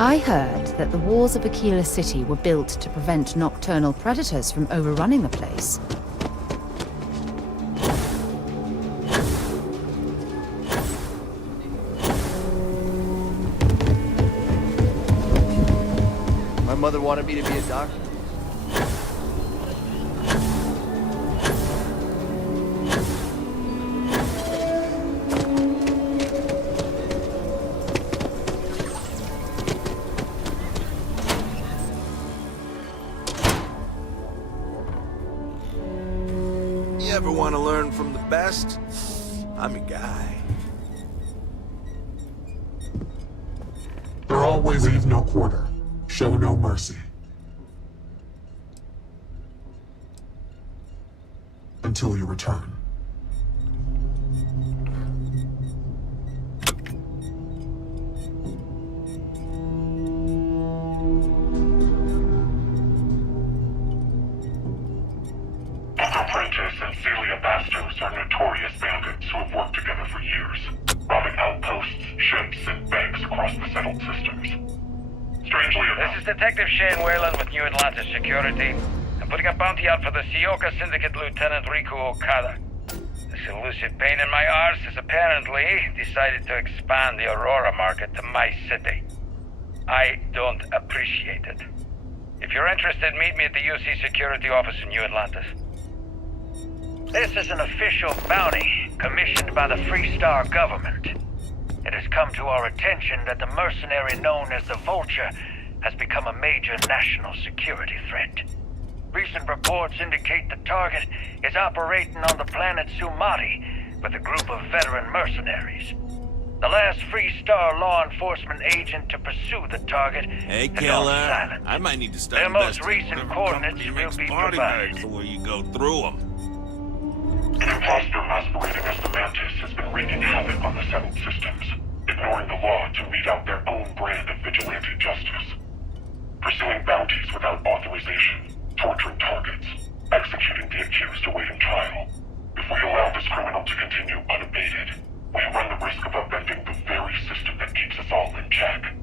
I heard that the walls of Aquila City were built to prevent nocturnal predators from overrunning the place. My mother wanted me to be a doctor. You ever want to learn from the best? I'm a guy. There always leave no quarter. Show no mercy. Until you return. Apprentice and Celia Bastos are notorious bandits who have worked together for years, robbing outposts, ships, and banks across the settled systems. Strangely enough, This is Detective Shane Whalen with New Atlantis Security. I'm putting a bounty out for the Sioka Syndicate Lieutenant Riku Okada. This elusive pain in my arse has apparently decided to expand the Aurora market to my city. I don't appreciate it. If you're interested, meet me at the UC Security office in New Atlantis. This is an official bounty commissioned by the Freestar government. It has come to our attention that the mercenary known as the Vulture has become a major national security threat. Recent reports indicate the target is operating on the planet Sumati with a group of veteran mercenaries. The last Freestar law enforcement agent to pursue the target Hey, has gone killer. silent. I might need to start Their most investing in recent whatever coordinates company will makes be body provided. bags before you go through them. an imposter masquerading as the Mantis has been wreaking havoc on the settled systems, ignoring the law to mete out their own brand of vigilante justice. Pursuing bounties without authorization, torturing targets, executing the accused awaiting trial. If we allow this criminal to continue unabated, we run the risk of upending the very system that keeps us all in check.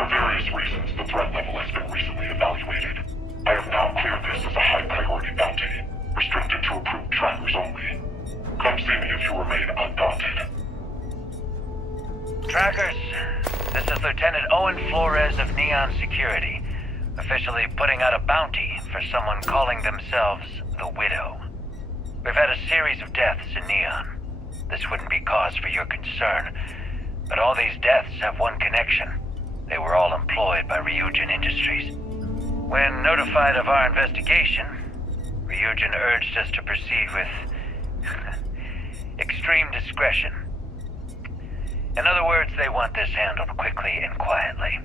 For various reasons, the threat level has been recently evaluated. I have now cleared this as a high-priority bounty, restricted to approved trackers only. Come see me if you remain undaunted. Trackers, this is Lieutenant Owen Flores of Neon Security, officially putting out a bounty for someone calling themselves the Widow. We've had a series of deaths in Neon. This wouldn't be cause for your concern, but all these deaths have one connection. They were all employed by Ryujin Industries. When notified of our investigation, Ryujin urged us to proceed with extreme discretion. In other words, they want this handled quickly and quietly.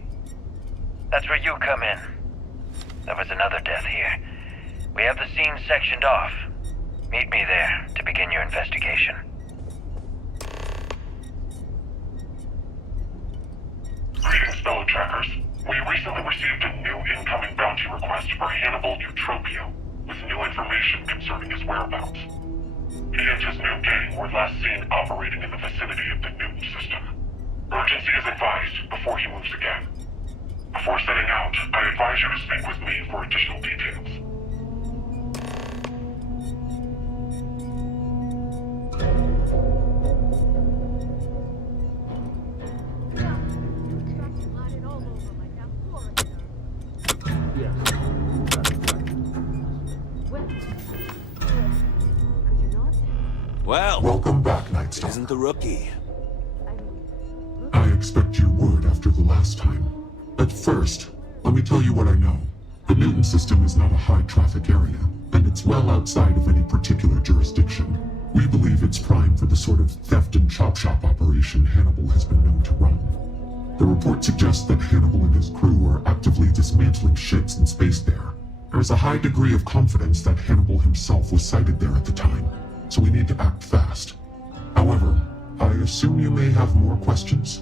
That's where you come in. There was another death here. We have the scene sectioned off. Meet me there to begin your investigation. Greetings, fellow trackers. We recently received a new incoming bounty request for Hannibal Eutropio, with new information concerning his whereabouts. He and his new gang were last seen operating in the vicinity of the Newton system. Urgency is advised before he moves again. Before setting out, I advise you to speak with me for additional details. Well, Welcome back, Nightstalker. isn't the rookie? I expect you would after the last time. At first, let me tell you what I know. The Newton system is not a high-traffic area, and it's well outside of any particular jurisdiction. We believe it's prime for the sort of theft and chop shop operation Hannibal has been known to run. The report suggests that Hannibal and his crew are actively dismantling ships in space there. There is a high degree of confidence that Hannibal himself was sighted there at the time, so we need to act fast. However, I assume you may have more questions?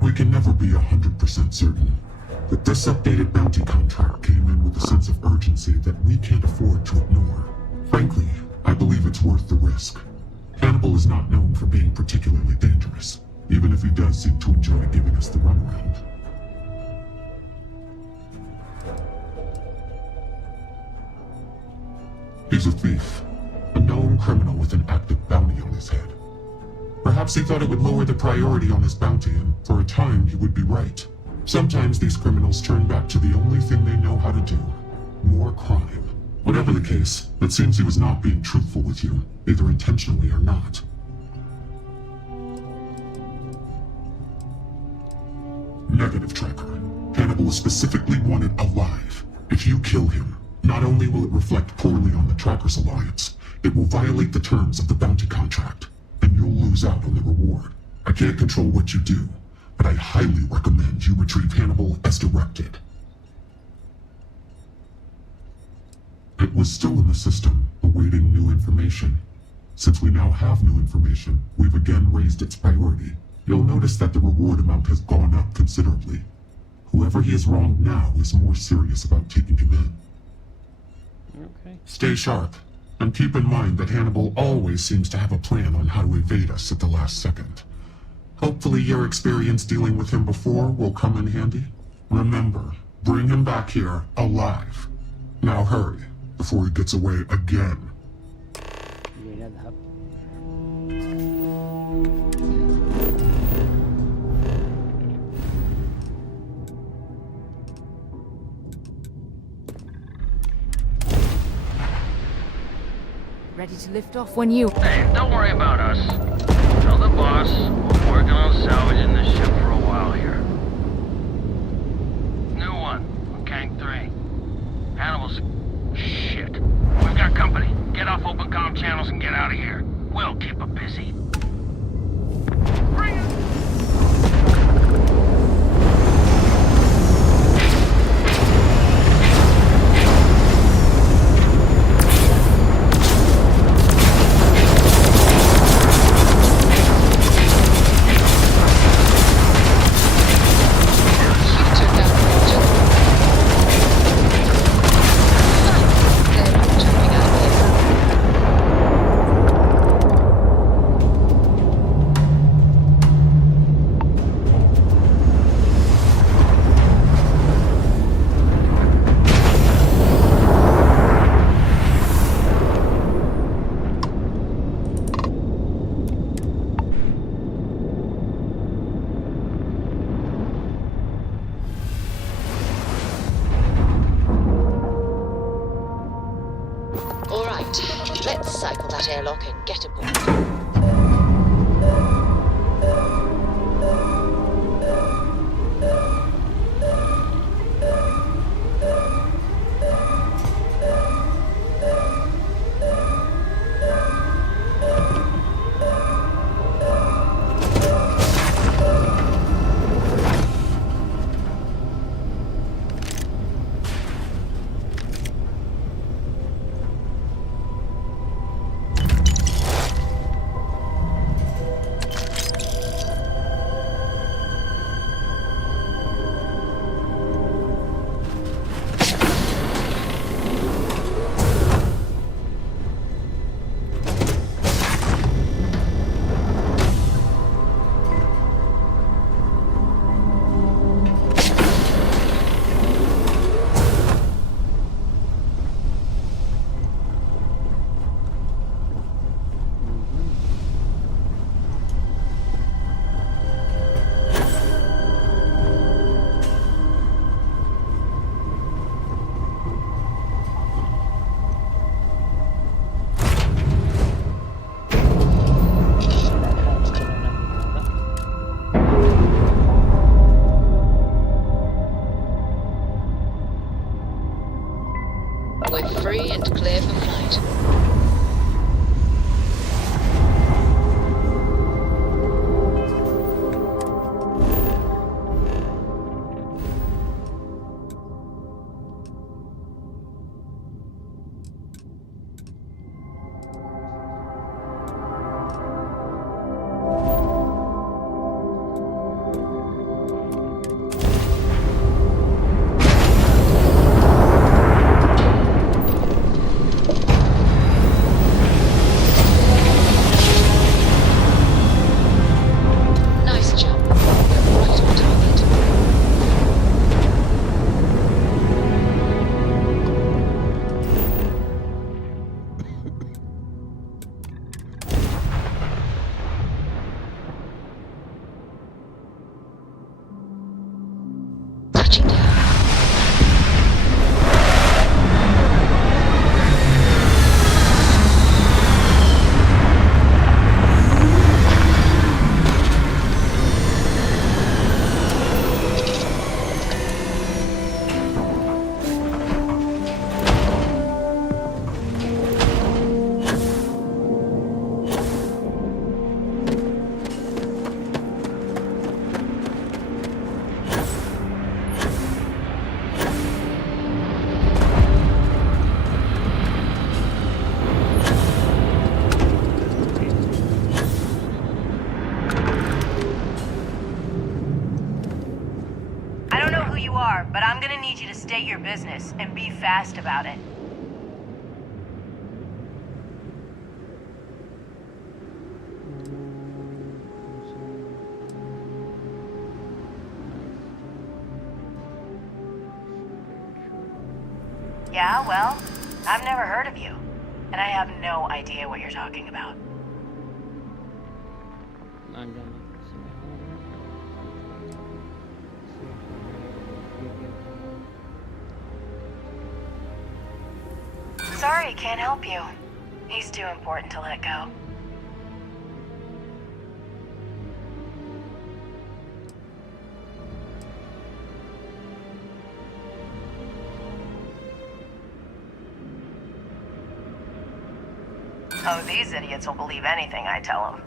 We can never be 100% certain, but this updated bounty contract came in with a sense of urgency that we can't afford to ignore. Frankly, I believe it's worth the risk. Hannibal is not known for being particularly dangerous, even if he does seem to enjoy giving us the runaround. He's a thief, a known criminal with an active bounty on his head. Perhaps he thought it would lower the priority on his bounty, and for a time he would be right. Sometimes these criminals turn back to the only thing they know how to do: more crime. Whatever the case, it seems he was not being truthful with you, either intentionally or not. Negative, Tracker. Hannibal is specifically wanted alive. If you kill him, not only will it reflect poorly on the Trackers Alliance, it will violate the terms of the bounty contract, and you'll lose out on the reward. I can't control what you do, but I highly recommend you retrieve Hannibal as directed. It was still in the system, awaiting new information. Since we now have new information, we've again raised its priority. You'll notice that the reward amount has gone up considerably. Whoever he has wronged now is more serious about taking him in. Okay. Stay sharp, and keep in mind that Hannibal always seems to have a plan on how to evade us at the last second. Hopefully your experience dealing with him before will come in handy. Remember, bring him back here alive. Now hurry, before he gets away again. Mira,นะครับ Ready to lift off when you... Hey, don't worry about us. Tell the boss we're working on salvaging this ship for a while here. New one, Gang 3. Hannibal's... Shit. We've got company. Get off open comm channels and get out of here. We'll keep her busy. Bring it! All right, let's cycle that airlock and get aboard. State your business and be fast about it. Yeah, well, I've never heard of you, and I have no idea what you're talking about. Sorry, can't help you. He's too important to let go. Oh, these idiots will believe anything I tell them.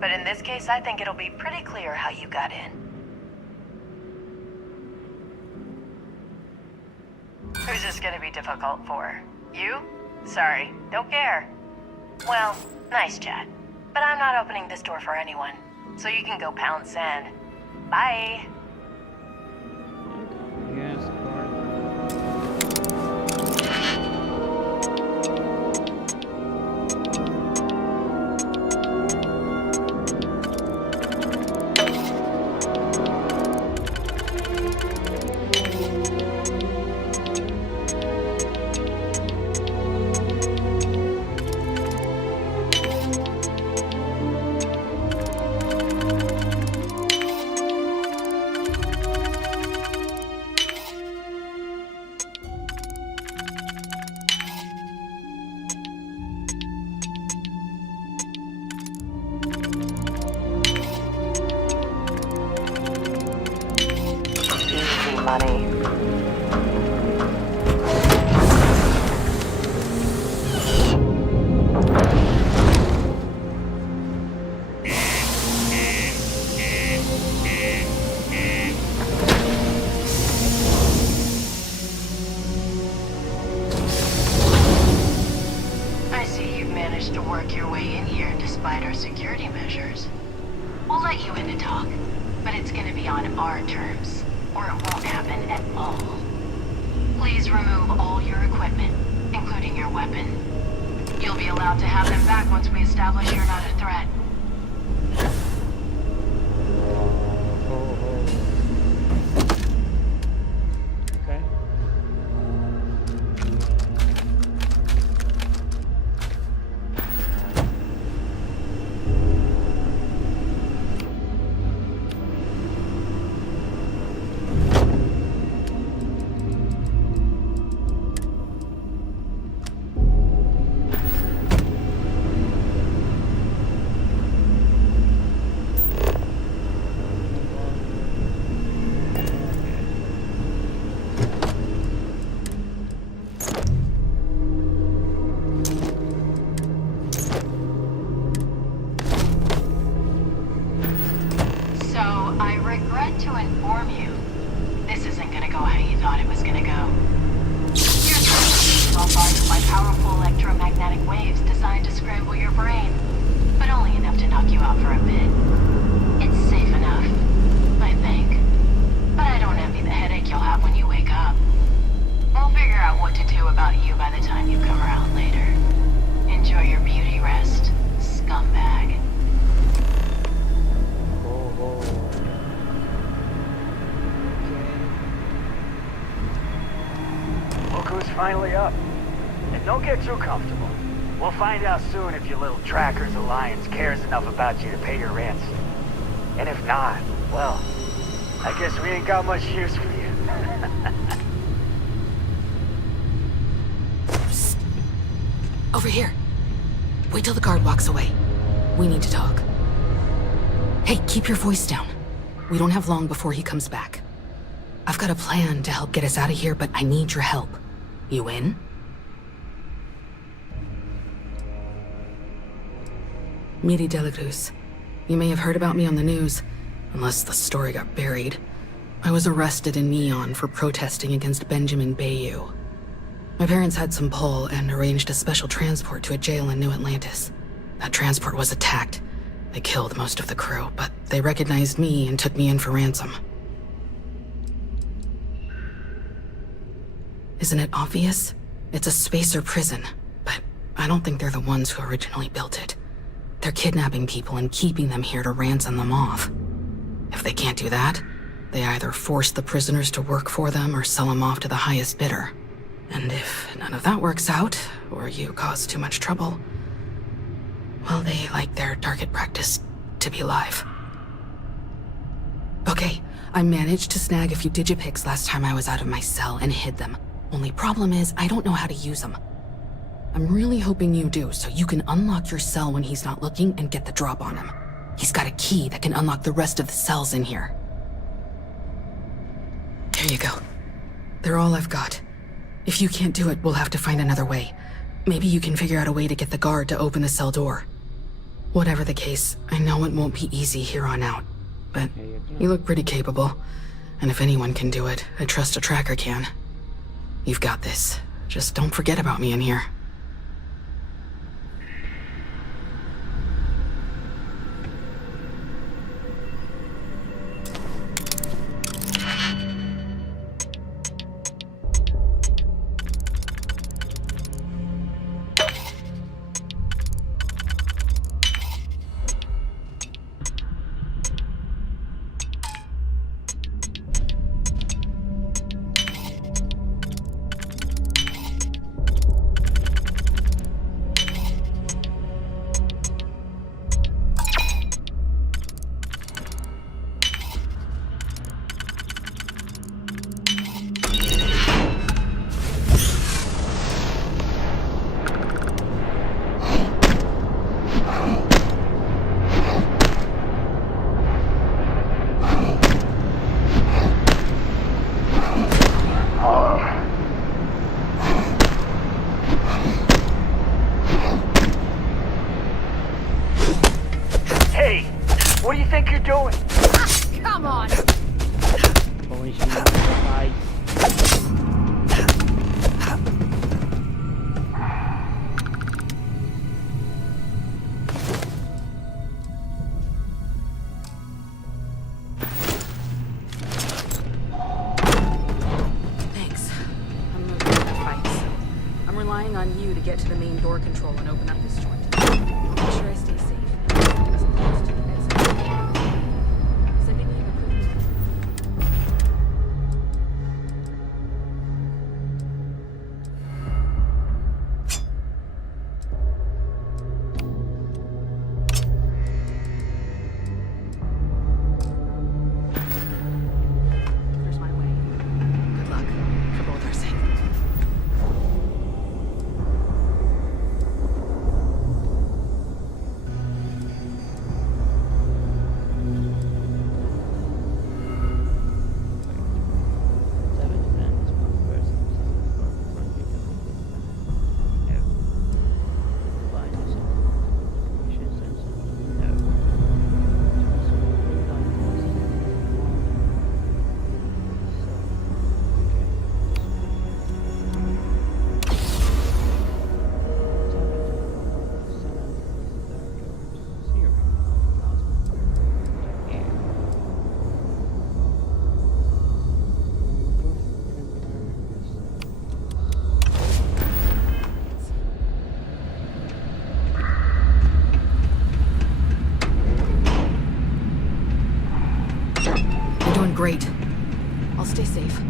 But in this case, I think it'll be pretty clear how you got in. Who's this gonna be difficult for? You? Sorry, don't care. Well, nice chat. But I'm not opening this door for anyone. So you can go pound sand. Bye. Yes, Money. I see you've managed to work your way in here despite our security measures. We'll let you in to talk, but it's gonna be on our terms, or it won't happen at all. Please remove all your equipment, including your weapon. You'll be allowed to have them back once we establish you're not a threat. okay. So, I regret to inform you, this isn't gonna go how you thought it was gonna go. Your brain is bombarded by powerful electromagnetic waves designed to scramble your brain, but only enough to knock you out for a bit. It's safe enough, I think. But I don't envy the headache you'll have when you wake up. We'll figure out what to do about you by the time you come around later. Enjoy your beauty rest, scumbag. Look who's finally up. And don't get too comfortable. We'll find out soon if your little Trackers Alliance cares enough about you to pay your rents. And if not, well, I guess we ain't got much use for you. Psst. Over here. Wait till the guard walks away. We need to talk. Hey, keep your voice down. We don't have long before he comes back. I've got a plan to help get us out of here, but I need your help. You in? Miri de la Cruz. You may have heard about me on the news, unless the story got buried. I was arrested in Neon for protesting against Benjamin Bayou. My parents had some pull and arranged a special transport to a jail in New Atlantis. That transport was attacked. They killed most of the crew, but they recognized me and took me in for ransom. Isn't it obvious? It's a spacer prison, but I don't think they're the ones who originally built it. They're kidnapping people and keeping them here to ransom them off. If they can't do that, they either force the prisoners to work for them or sell them off to the highest bidder. And if none of that works out, or you cause too much trouble, well, they like their target practice to be live. Okay, I managed to snag a few digipics last time I was out of my cell and hid them. Only problem is, I don't know how to use them. I'm really hoping you do, so you can unlock your cell when he's not looking and get the drop on him. He's got a key that can unlock the rest of the cells in here. Here you go. They're all I've got. If you can't do it, we'll have to find another way. Maybe you can figure out a way to get the guard to open the cell door. Whatever the case, I know it won't be easy here on out, but you look pretty capable. And if anyone can do it, I trust a tracker can. You've got this. Just don't forget about me in here. What do you think you're doing? Come on! Thanks. I'm moving to the fight, so I'm relying on you to get to the main door control and open up this joint. I'll make sure I stay safe. As close to the exit. Sending me the proof. There's my way. Good luck, for both our sake. You're doing great. I'll stay safe.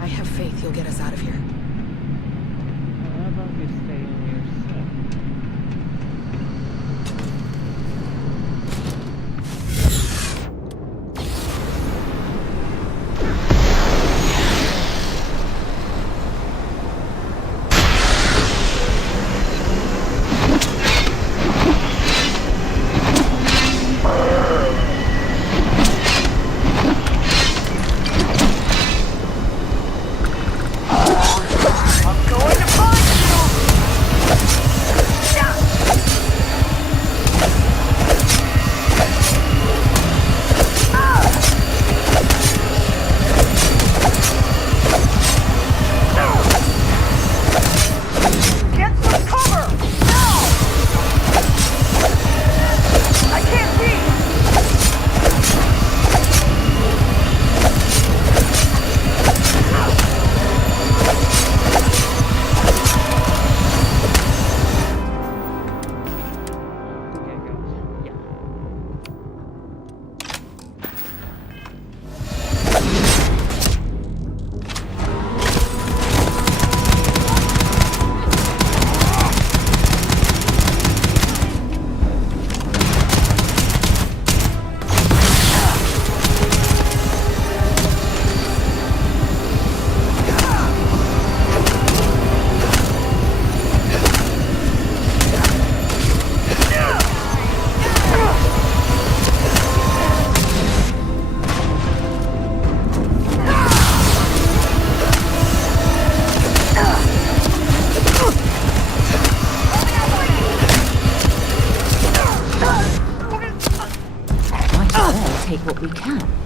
I have faith you'll get us out of here. How about you stay in your cell? take what we can.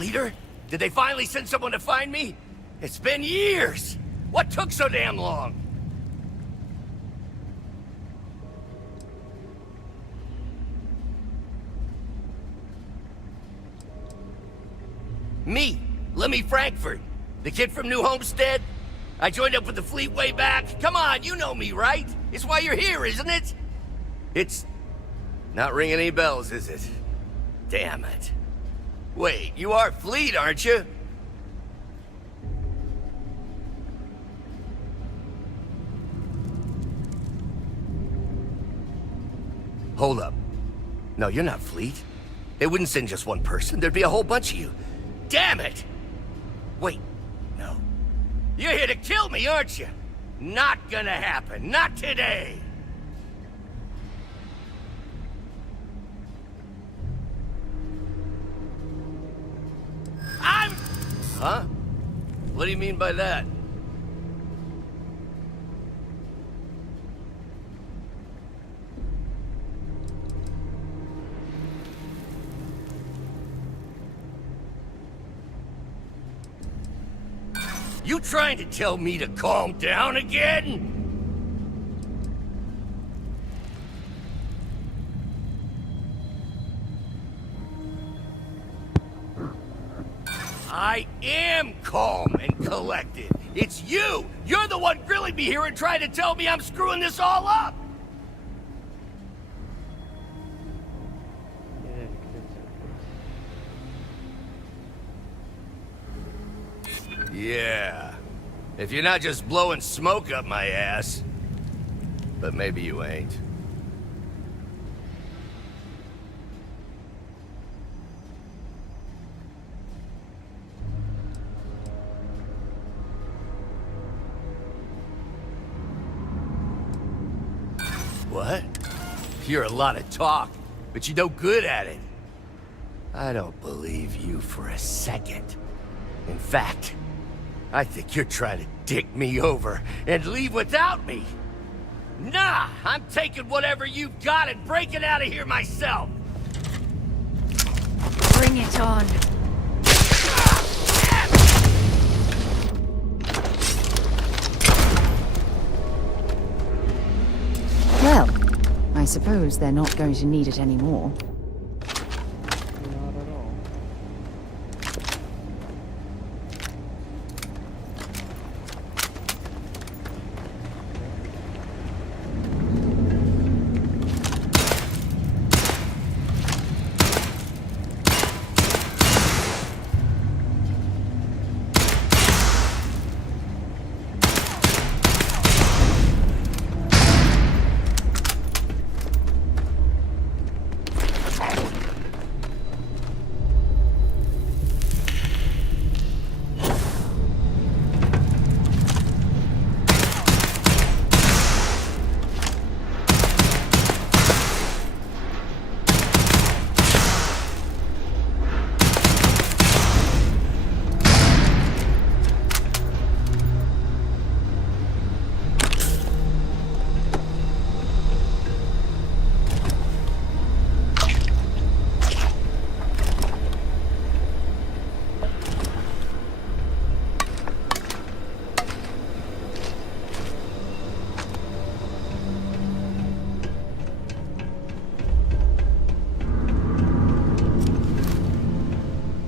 leader? Did they finally send someone to find me? It's been years! What took so damn long? Me, Lemmy Frankfurt, the kid from New Homestead. I joined up with the fleet way back. Come on, you know me, right? It's why you're here, isn't it? It's not ringing any bells, is it? Damn it. Wait, you are Fleet, aren't you? Hold up. No, you're not Fleet. They wouldn't send just one person. There'd be a whole bunch of you. Damn it! Wait, no. You're here to kill me, aren't you? Not gonna happen. Not today. Huh? What do you mean by that? You trying to tell me to calm down again? I am calm and collected. It's you! You're the one grilling me here and trying to tell me I'm screwing this all up! Yeah. If you're not just blowing smoke up my ass. But maybe you ain't. What? You're a lot of talk, but you're no good at it. I don't believe you for a second. In fact, I think you're trying to dick me over and leave without me. Nah, I'm taking whatever you've got and breaking out of here myself. Bring it on. Well, I suppose they're not going to need it anymore. Not at all.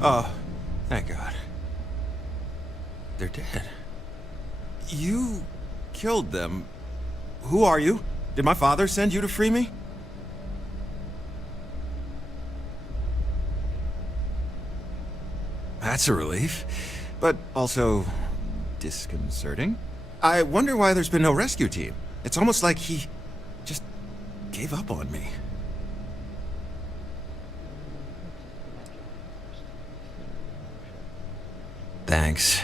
Oh, thank God. They're dead. You killed them. Who are you? Did my father send you to free me? That's a relief, but also disconcerting. I wonder why there's been no rescue team. It's almost like he just gave up on me. Thanks.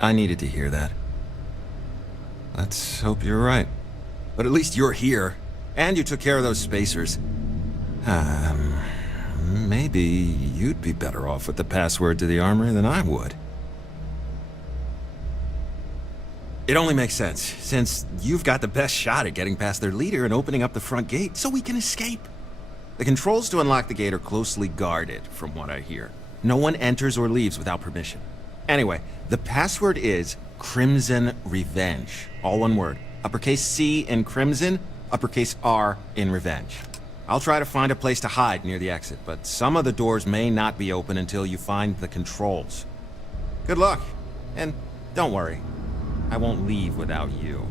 I needed to hear that. Let's hope you're right. But at least you're here, and you took care of those spacers. Maybe you'd be better off with the password to the armory than I would. It only makes sense, since you've got the best shot at getting past their leader and opening up the front gate so we can escape. The controls to unlock the gate are closely guarded, from what I hear. No one enters or leaves without permission. Anyway, the password is Crimson Revenge. All one word. Uppercase C in Crimson, uppercase R in Revenge. I'll try to find a place to hide near the exit, but some of the doors may not be open until you find the controls. Good luck, and don't worry, I won't leave without you.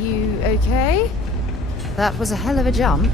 You okay? That was a hell of a jump.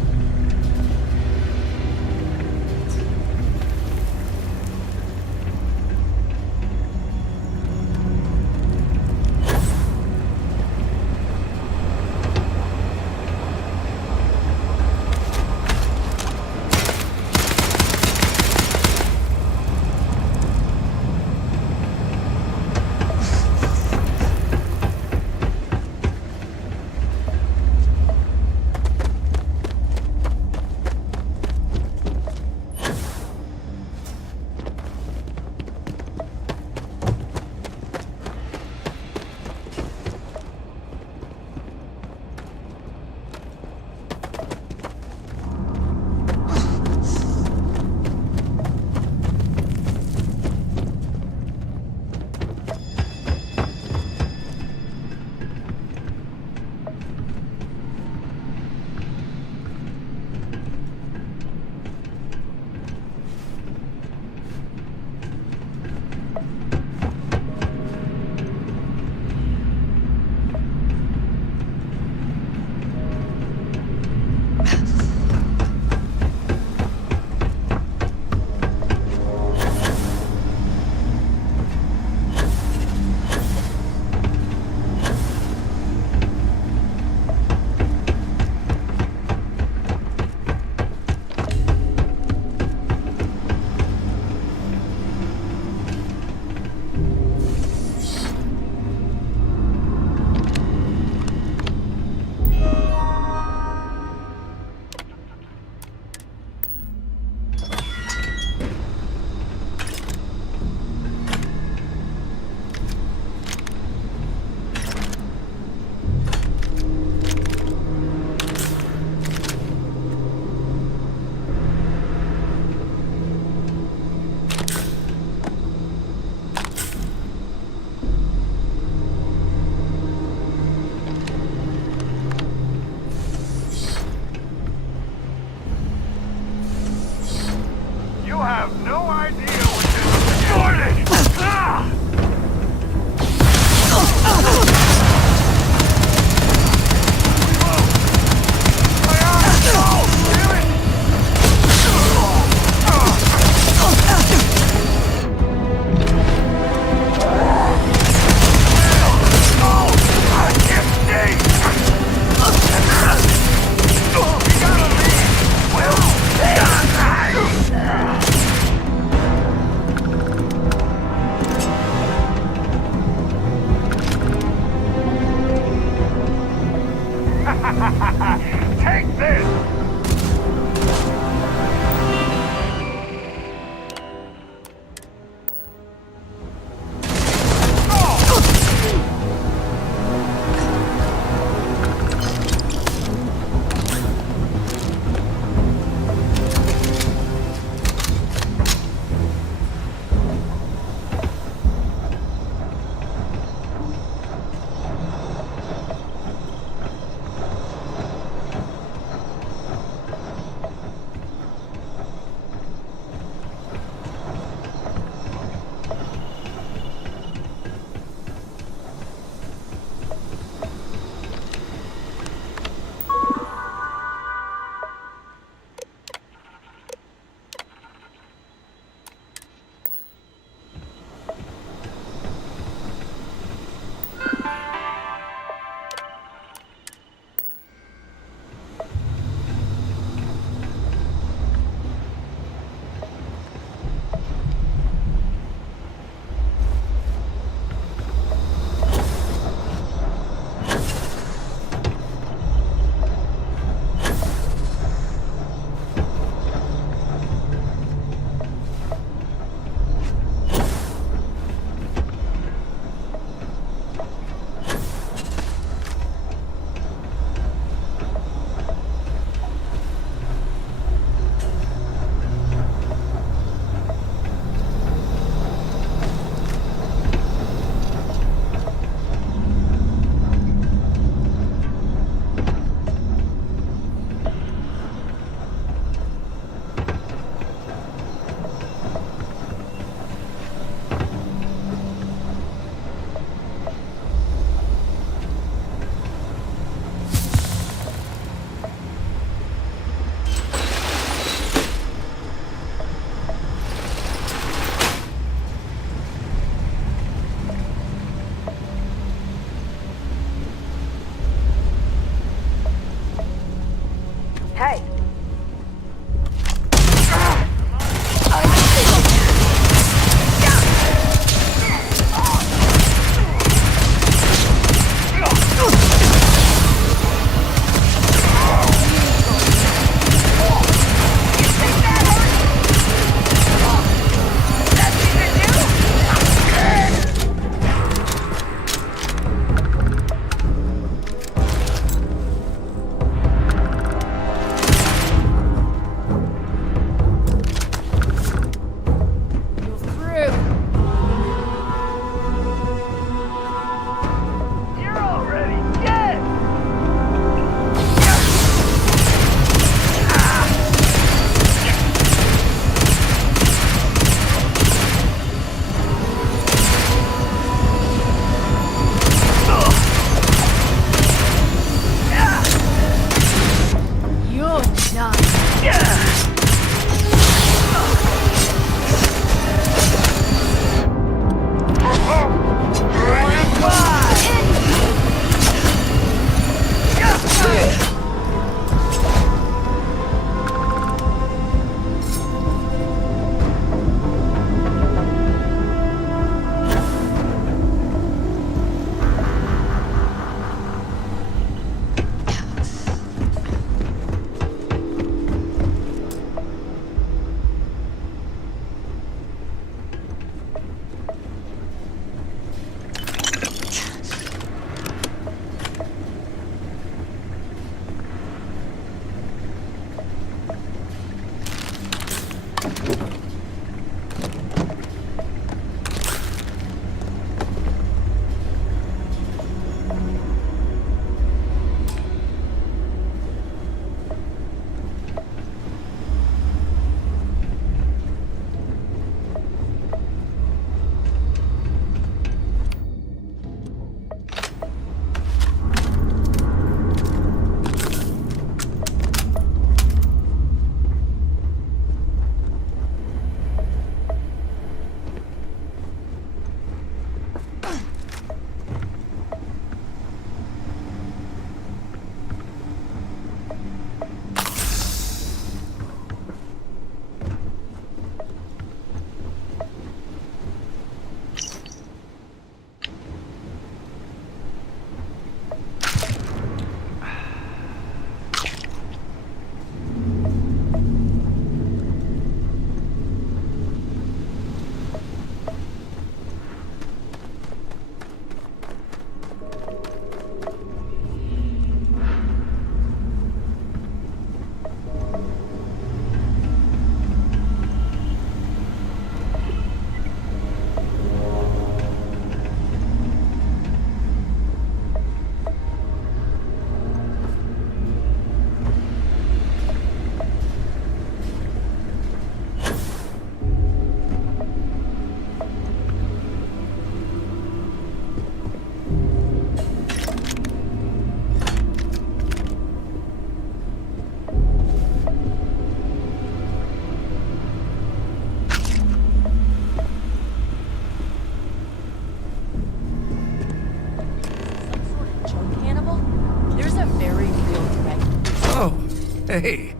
Hey,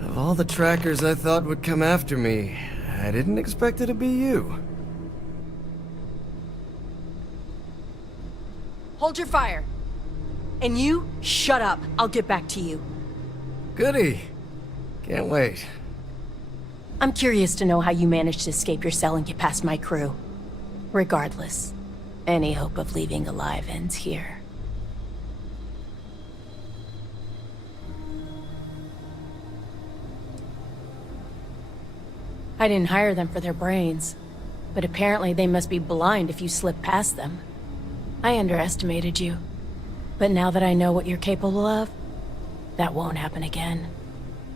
of all the trackers I thought would come after me, I didn't expect it to be you. Hold your fire. And you, shut up. I'll get back to you. Goody. Can't wait. I'm curious to know how you managed to escape your cell and get past my crew. Regardless, any hope of leaving alive ends here. I didn't hire them for their brains, but apparently they must be blind if you slip past them. I underestimated you, but now that I know what you're capable of, that won't happen again.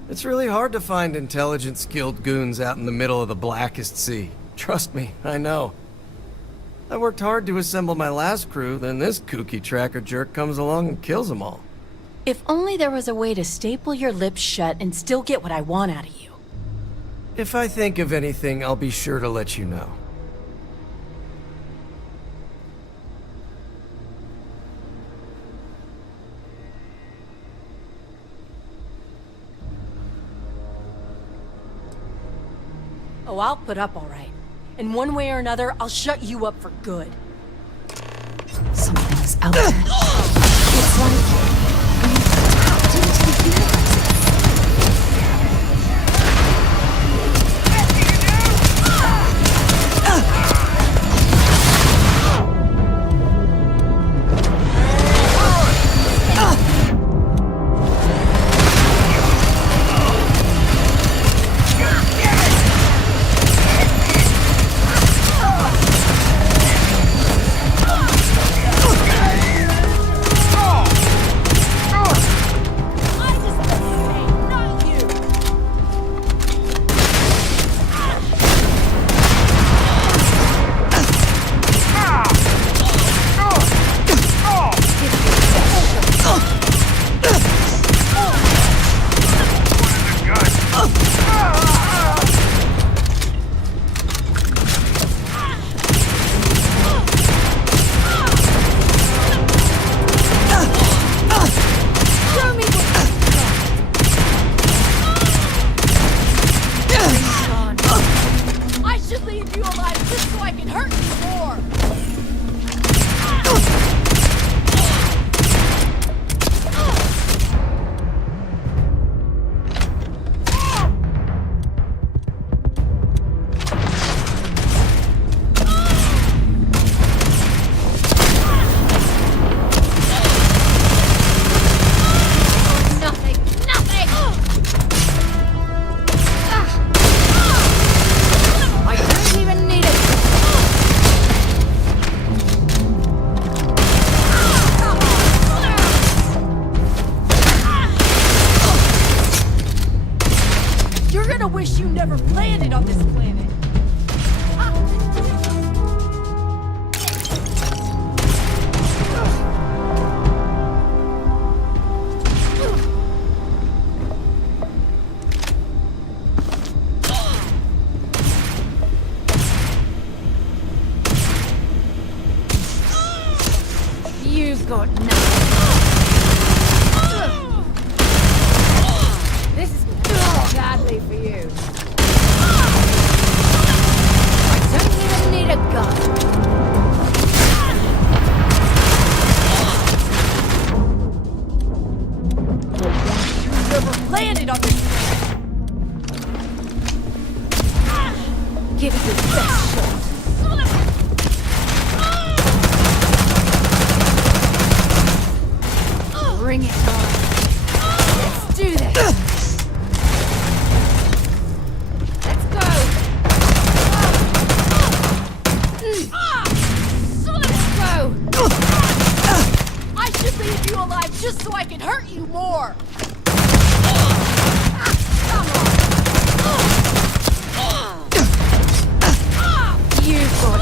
It's really hard to find intelligent, skilled goons out in the middle of the blackest sea. Trust me, I know. I worked hard to assemble my last crew, then this kooky tracker jerk comes along and kills them all. If only there was a way to staple your lips shut and still get what I want out of you. If I think of anything, I'll be sure to let you know. Oh, I'll put up all right. And one way or another, I'll shut you up for good. Something's out there. It's like being tapped into the universe. Wish you never landed on this planet. You've got nothing. This is badly for you. I don't even need a gun. You never landed on this planet. Give it your best shot. Bring it on. Let's do this. Let's go. Let's go. I should leave you alive just so I can hurt you more. You've got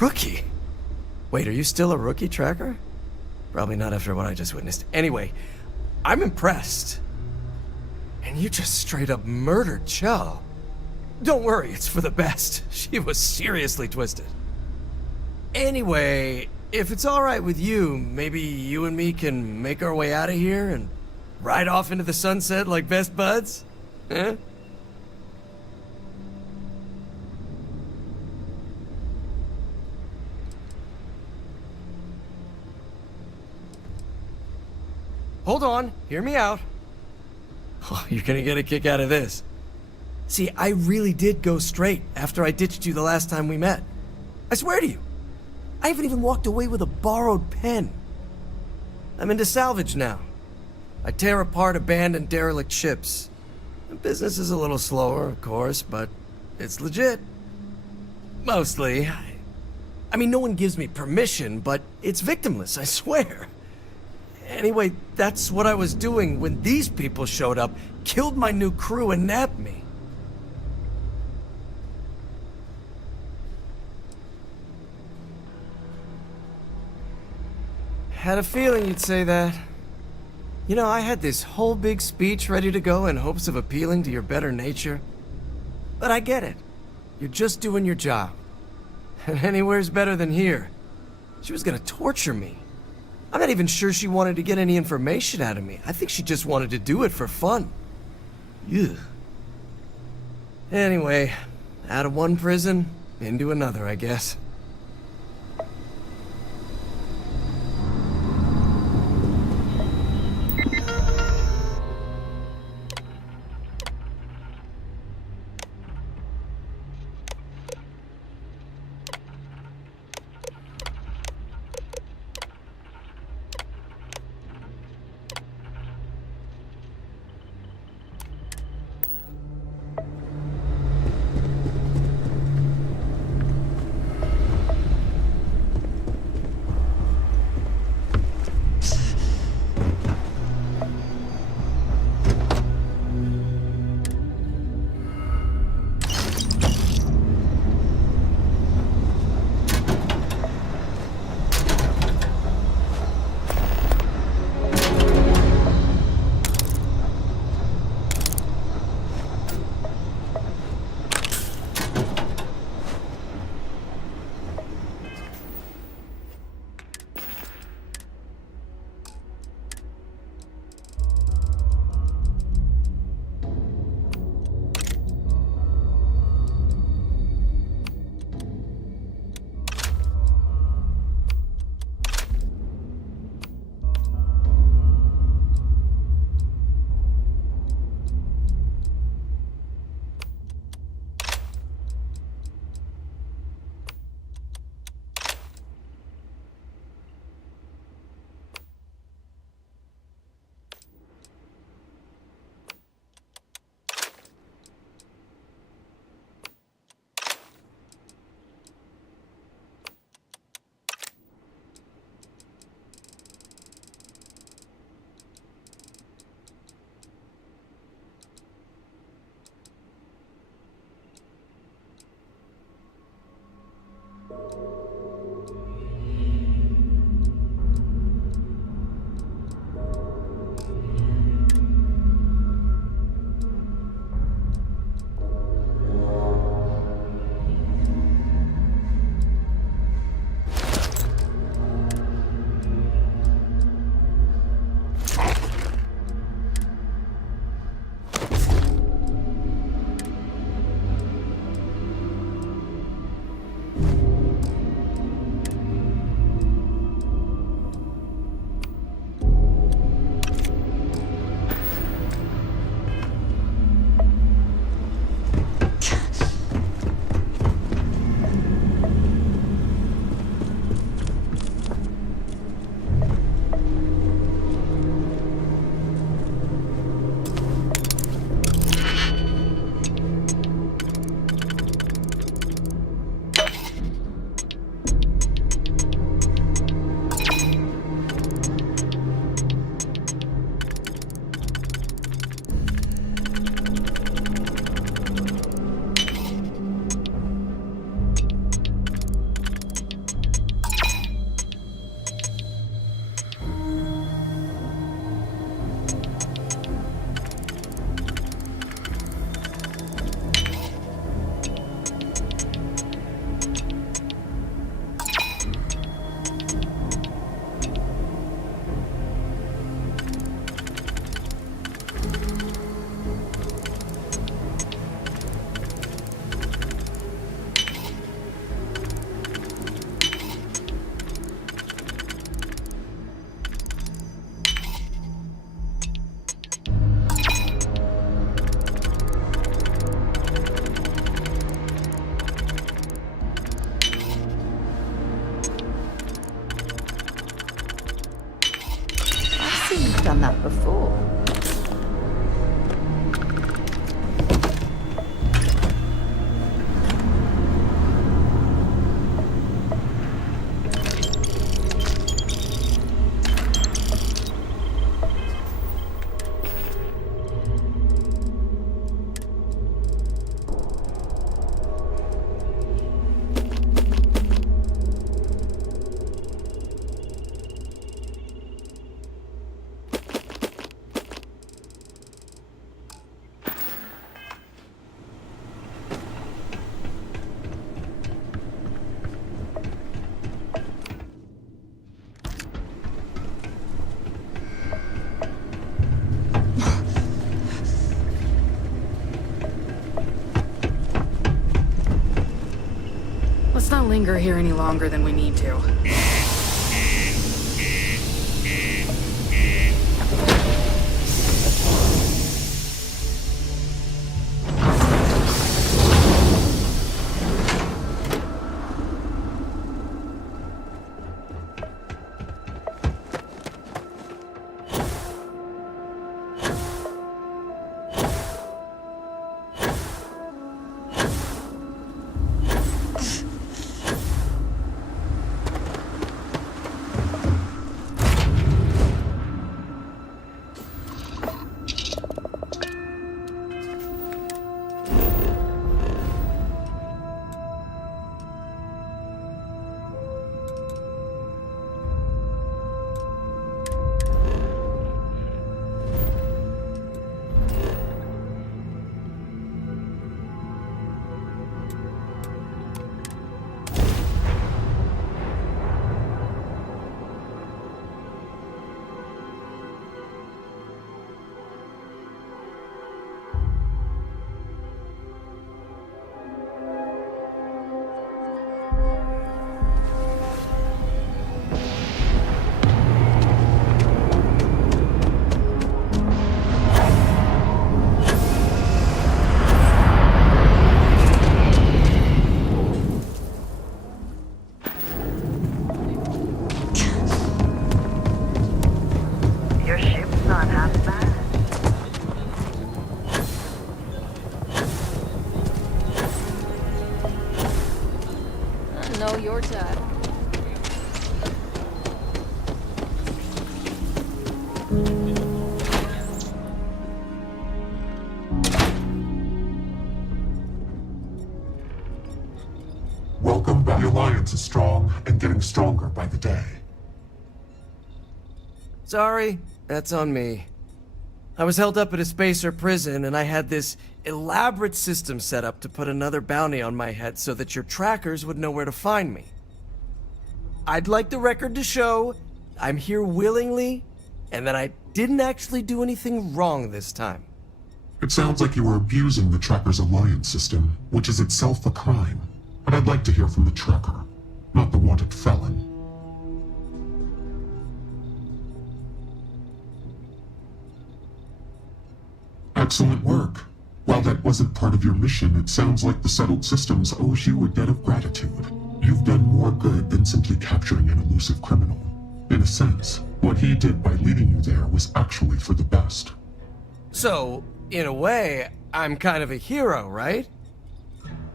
Rookie? Wait, are you still a rookie tracker? Probably not after what I just witnessed. Anyway, I'm impressed. And you just straight up murdered Cho. Don't worry, it's for the best. She was seriously twisted. Anyway, if it's alright with you, maybe you and me can make our way out of here and ride off into the sunset like best buds? Huh? Hold on, hear me out. Oh, you're gonna get a kick out of this. See, I really did go straight after I ditched you the last time we met. I swear to you. I haven't even walked away with a borrowed pen. I'm into salvage now. I tear apart abandoned derelict ships. The business is a little slower, of course, but it's legit. Mostly. I mean, no one gives me permission, but it's victimless, I swear. Anyway, that's what I was doing when these people showed up, killed my new crew, and nabbed me. Had a feeling you'd say that. You know, I had this whole big speech ready to go in hopes of appealing to your better nature. But I get it. You're just doing your job. And anywhere's better than here. She was gonna torture me. I'm not even sure she wanted to get any information out of me. I think she just wanted to do it for fun. Ugh. Anyway, out of one prison, into another, I guess. can't linger here any longer than we need to. Your time. Welcome back. The Alliance is strong and getting stronger by the day. Sorry, that's on me. I was held up at a spacer prison, and I had this elaborate system set up to put another bounty on my head so that your trackers would know where to find me. I'd like the record to show I'm here willingly, and that I didn't actually do anything wrong this time. It sounds like you were abusing the Tracker's Alliance system, which is itself a crime. But I'd like to hear from the Tracker, not the wanted felon. Excellent work. While that wasn't part of your mission, it sounds like the settled systems owes you a debt of gratitude. You've done more good than simply capturing an elusive criminal. In a sense, what he did by leading you there was actually for the best. So, in a way, I'm kind of a hero, right?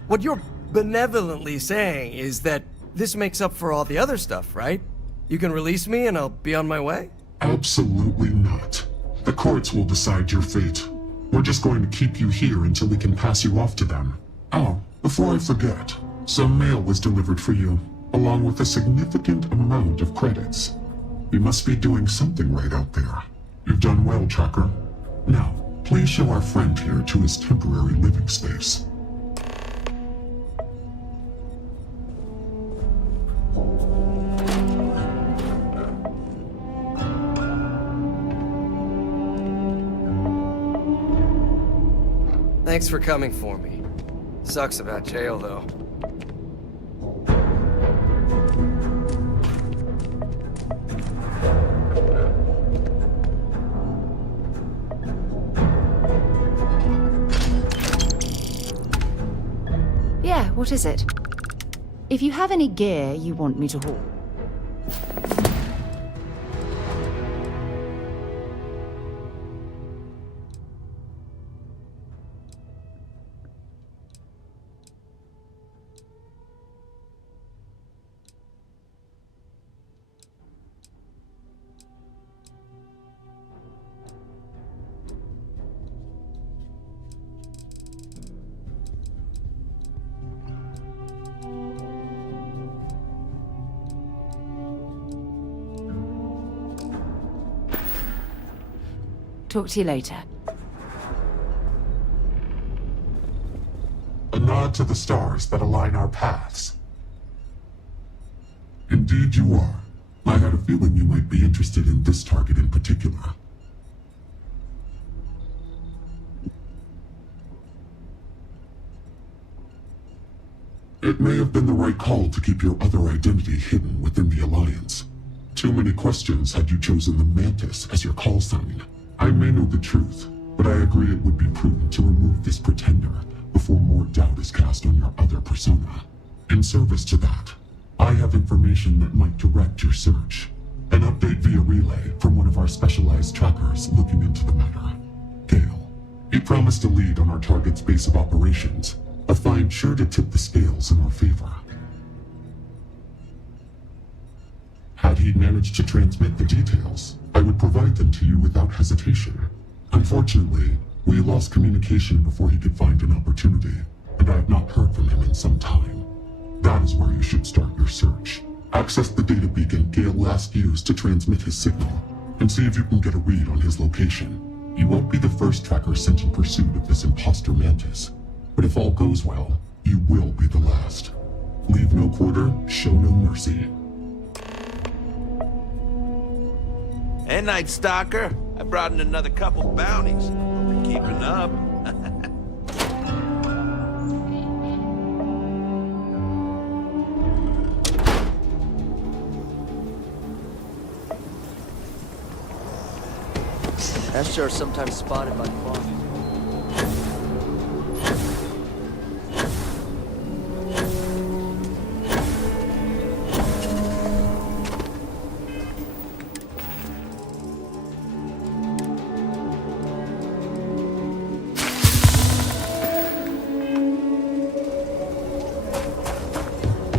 What you're benevolently saying is that this makes up for all the other stuff, right? You can release me and I'll be on my way? Absolutely not. The courts will decide your fate. We're just going to keep you here until we can pass you off to them. Oh, before I forget, some mail was delivered for you, along with a significant amount of credits. You must be doing something right out there. You've done well, Tracker. Now, please show our friend here to his temporary living space. Thanks for coming for me. Sucks about jail, though. Yeah, what is it? If you have any gear you want me to haul. Talk to you later. A nod to the stars that align our paths. Indeed you are. I had a feeling you might be interested in this target in particular. It may have been the right call to keep your other identity hidden within the Alliance. Too many questions had you chosen the Mantis as your call sign. I may know the truth, but I agree it would be prudent to remove this pretender before more doubt is cast on your other persona. In service to that, I have information that might direct your search. An update via relay from one of our specialized trackers looking into the matter. Gale. He promised a lead on our target's base of operations, a find sure to tip the scales in our favor. Had he managed to transmit the details, I would provide them to you without hesitation. Unfortunately, we lost communication before he could find an opportunity, and I have not heard from him in some time. That is where you should start your search. Access the data beacon Gale last used to transmit his signal, and see if you can get a read on his location. You won't be the first tracker sent in pursuit of this imposter Mantis, but if all goes well, you will be the last. Leave no quarter, show no mercy. Hey, Night Stalker. I brought in another couple bounties. Hope you're keeping up. Astro are sometimes spotted by fog.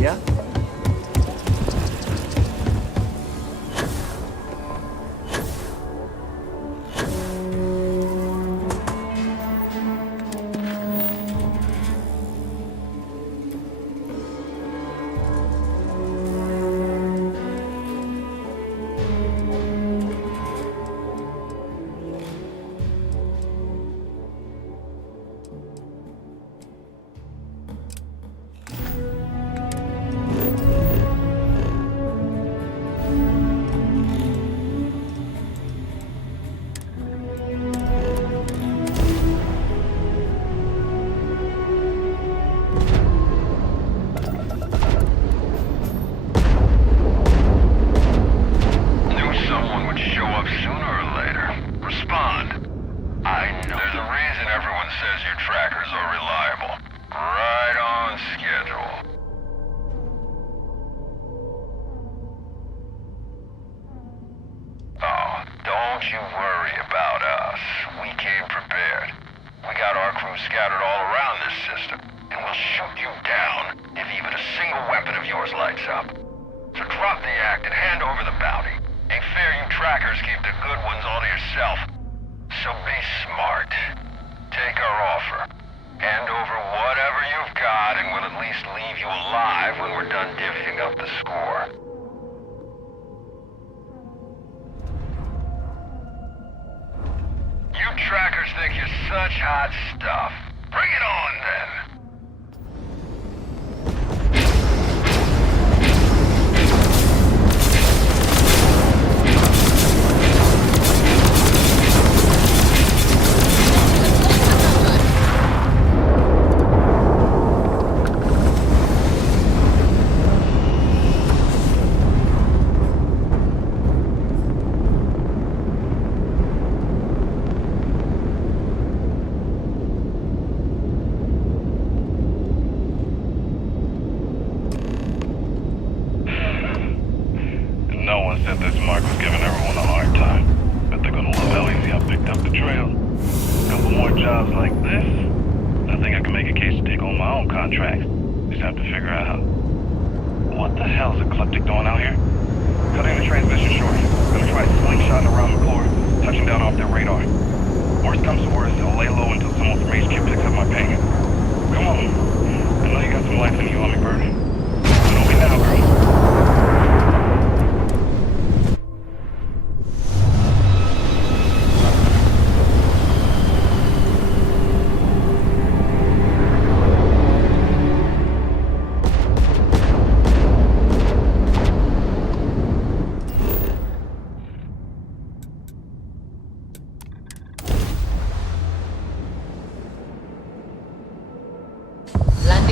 Yeah?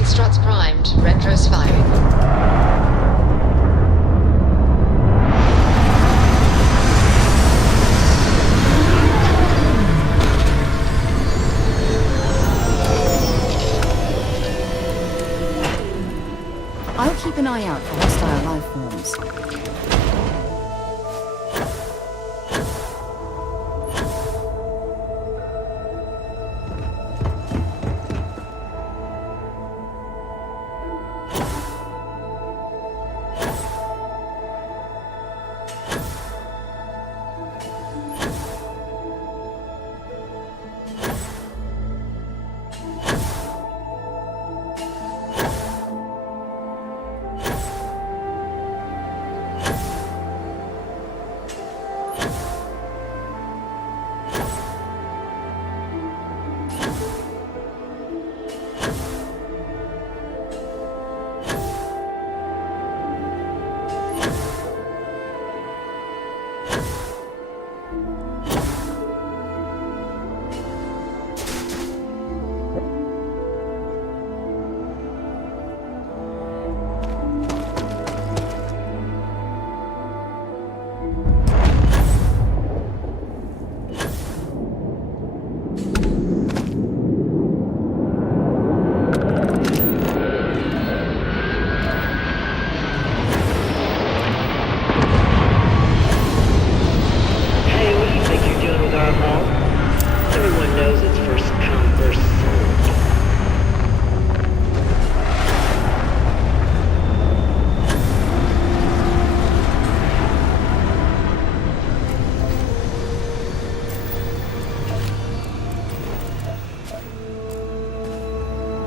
Flight struts primed. Retros firing. I'll keep an eye out for hostile life forms.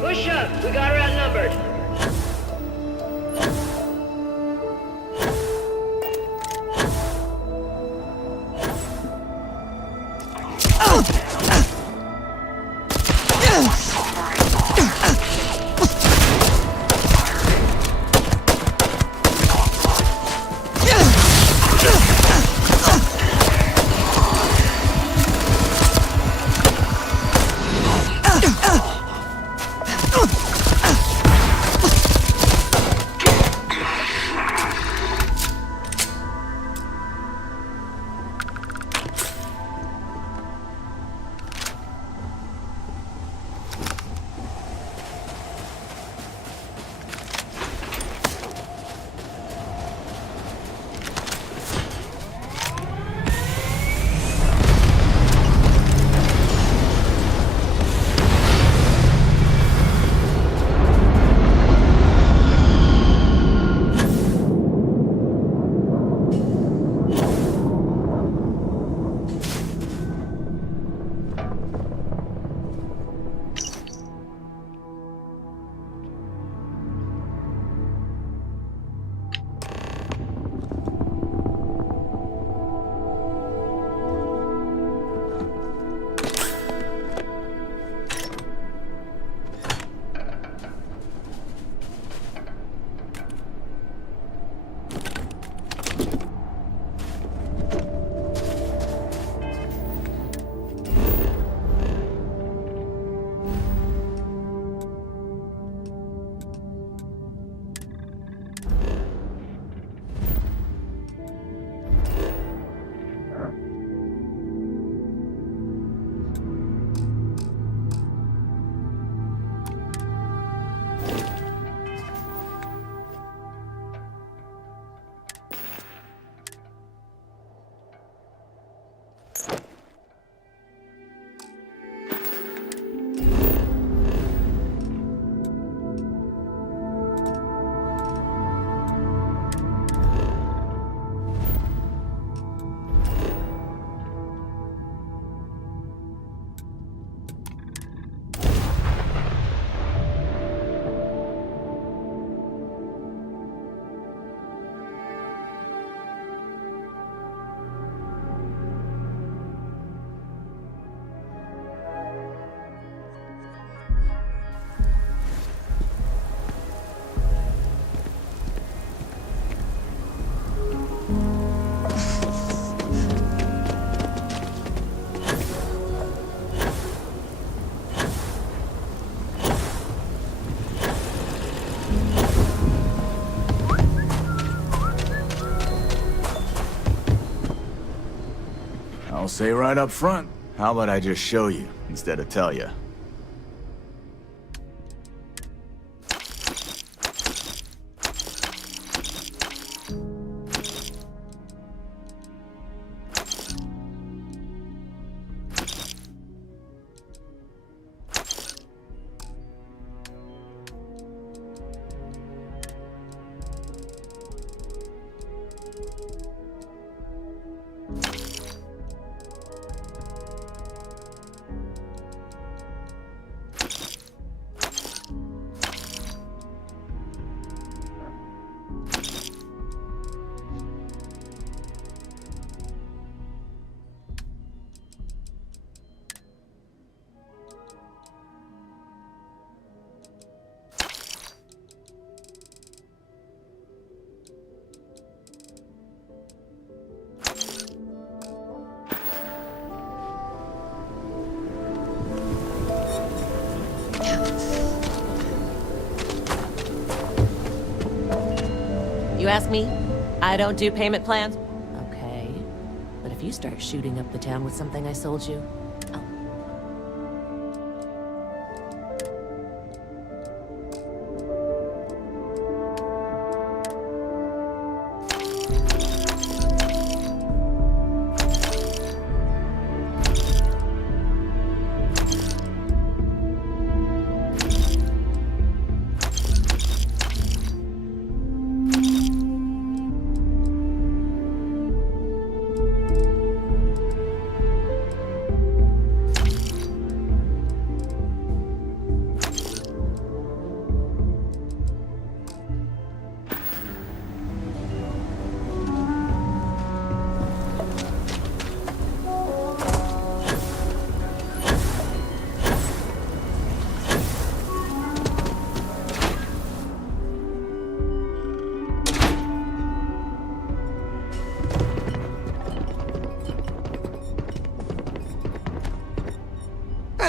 Push up! We got her outnumbered! I'll say right up front, how about I just show you instead of tell you? You ask me? I don't do payment plans? Okay. But if you start shooting up the town with something I sold you,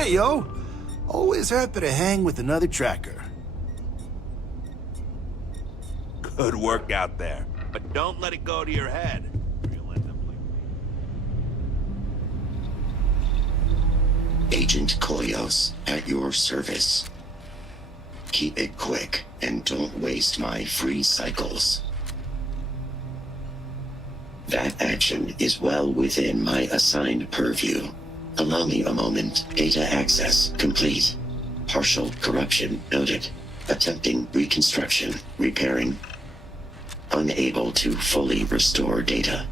Hey, yo. Always happy to hang with another tracker. Good work out there. But don't let it go to your head. Agent Koyos, at your service. Keep it quick, and don't waste my free cycles. That action is well within my assigned purview. Allow me a moment. Data access complete. Partial corruption noted. Attempting reconstruction. Repairing. Unable to fully restore data.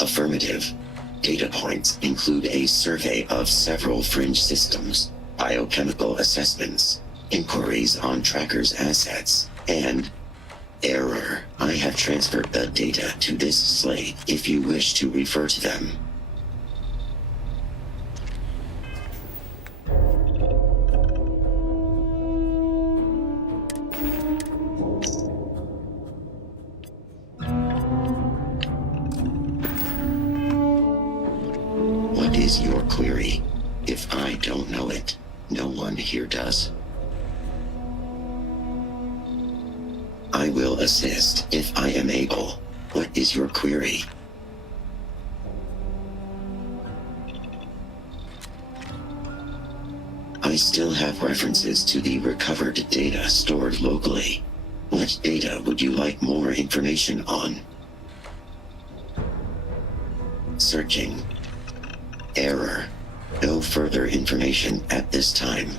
Affirmative. Data points include a survey of several fringe systems, biochemical assessments, inquiries on Tracker's assets, and error. I have transferred the data to this slate if you wish to refer to them. What is your query? If I don't know it, no one here does. I will assist if I am able. What is your query? I still have references to the recovered data stored locally. What data would you like more information on? Searching. Error. No further information at this time.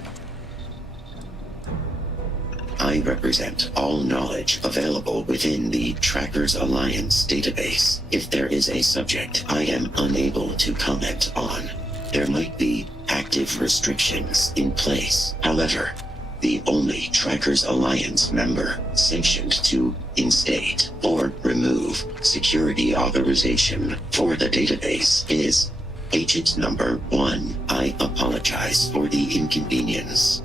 I represent all knowledge available within the Trackers Alliance database. If there is a subject I am unable to comment on, there might be active restrictions in place. However, the only Trackers Alliance member sanctioned to instate or remove security authorization for the database is Agent Number 1. I apologize for the inconvenience.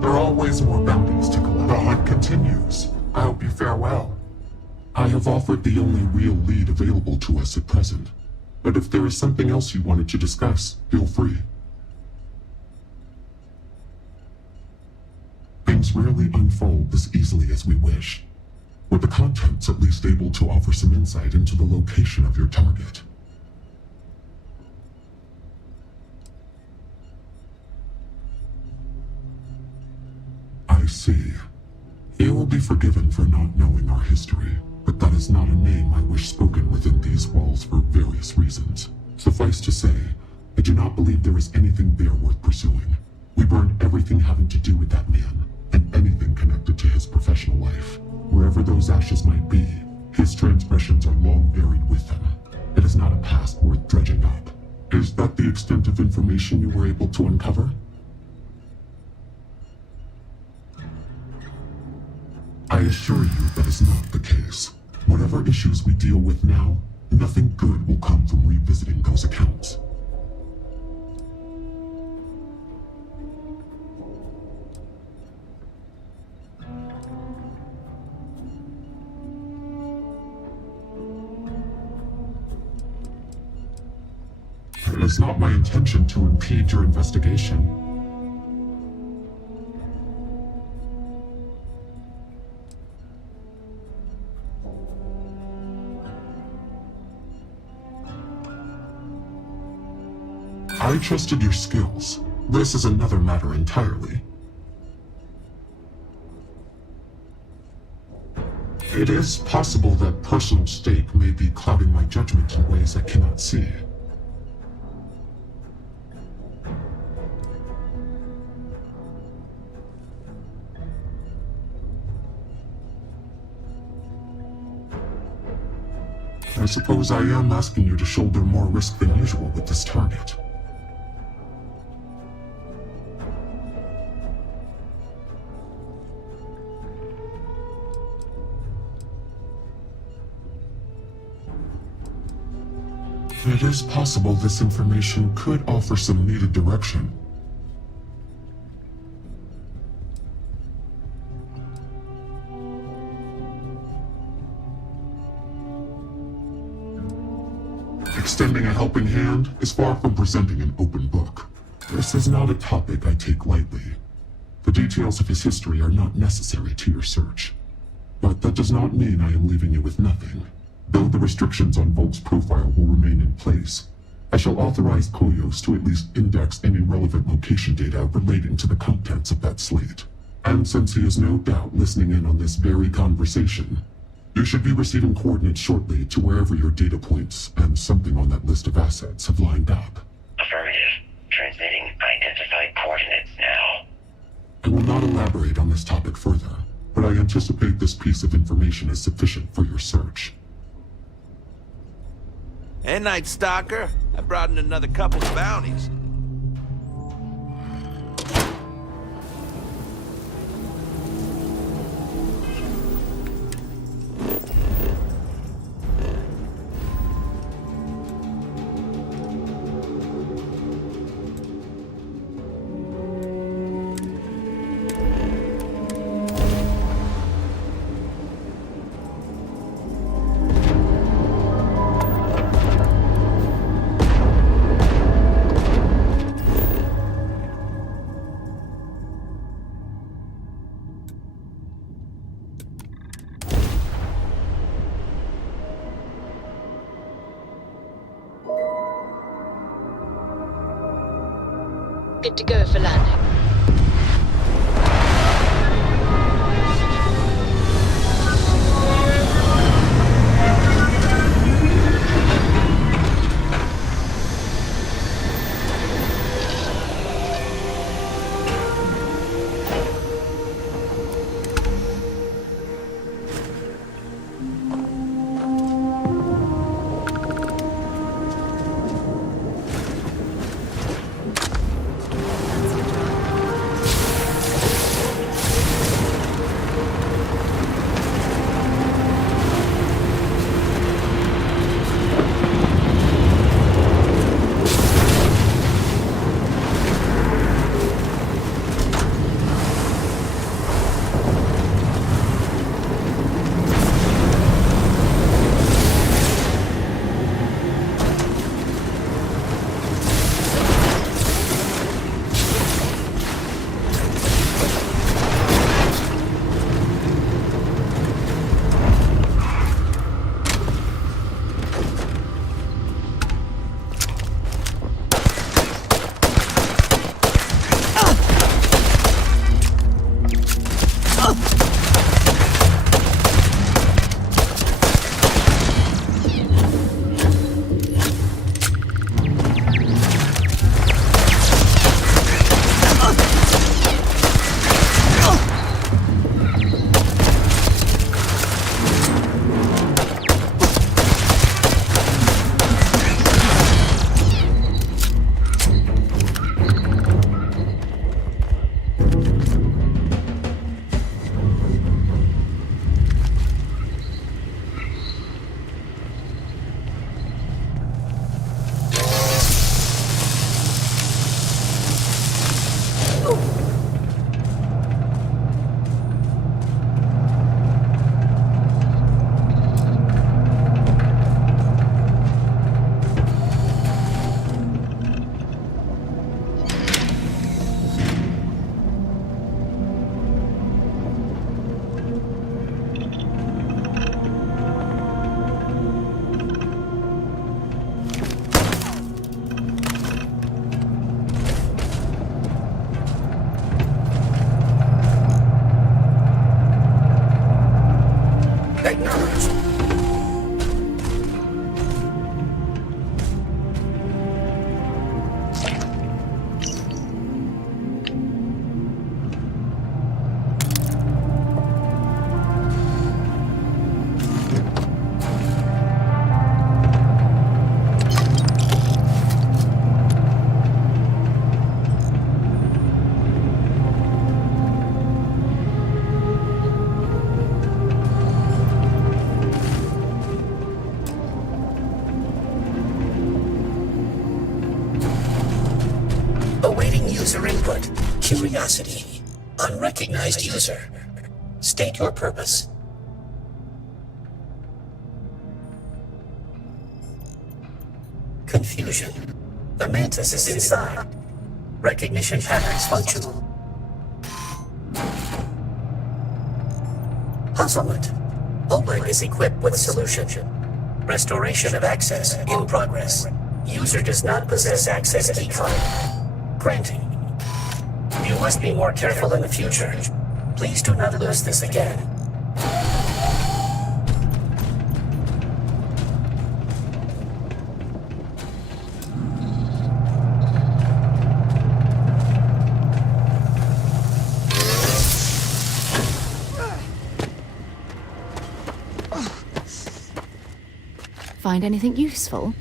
There are always more bounties to collect. The hunt continues. I hope you fare well. I have offered the only real lead available to us at present, but if there is something else you wanted to discuss, feel free. things rarely unfold this easily as we wish, with the contents at least able to offer some insight into the location of your target. I see. You will be forgiven for not knowing our history, but that is not a name I wish spoken within these walls for various reasons. Suffice to say, I do not believe there is anything there worth pursuing. We burned everything having to do with that man, and anything connected to his professional life. Wherever those ashes might be, his transgressions are long buried with him. It is not a past worth dredging up. Is that the extent of information you were able to uncover? I assure you that is not the case. Whatever issues we deal with now, nothing good will come from revisiting those accounts. It is not my intention to impede your investigation. I trusted your skills. This is another matter entirely. It is possible that personal stake may be clouding my judgment in ways I cannot see. I suppose I am asking you to shoulder more risk than usual with this target. It is possible this information could offer some needed direction. Extending a helping hand is far from presenting an open book. This is not a topic I take lightly. The details of his history are not necessary to your search. But that does not mean I am leaving you with nothing. Though the restrictions on Volk's profile will remain in place, I shall authorize Koyos to at least index any relevant location data relating to the contents of that slate. And since he is no doubt listening in on this very conversation, you should be receiving coordinates shortly to wherever your data points and something on that list of assets have lined up. Affirmative. Transmitting identified coordinates now. I will not elaborate on this topic further, but I anticipate this piece of information is sufficient for your search. Hey, Night Stalker. I brought in another couple of bounties. Good to go for landing. Curiosity. Unrecognized user. State your purpose. Confusion. The mantis is inside. Recognition patterns functional. Puzzlement. Oleg is equipped with solution. Restoration of access in progress. User does not possess access key card. Granting. You must be more careful in the future. Please do not lose this again. Find anything useful?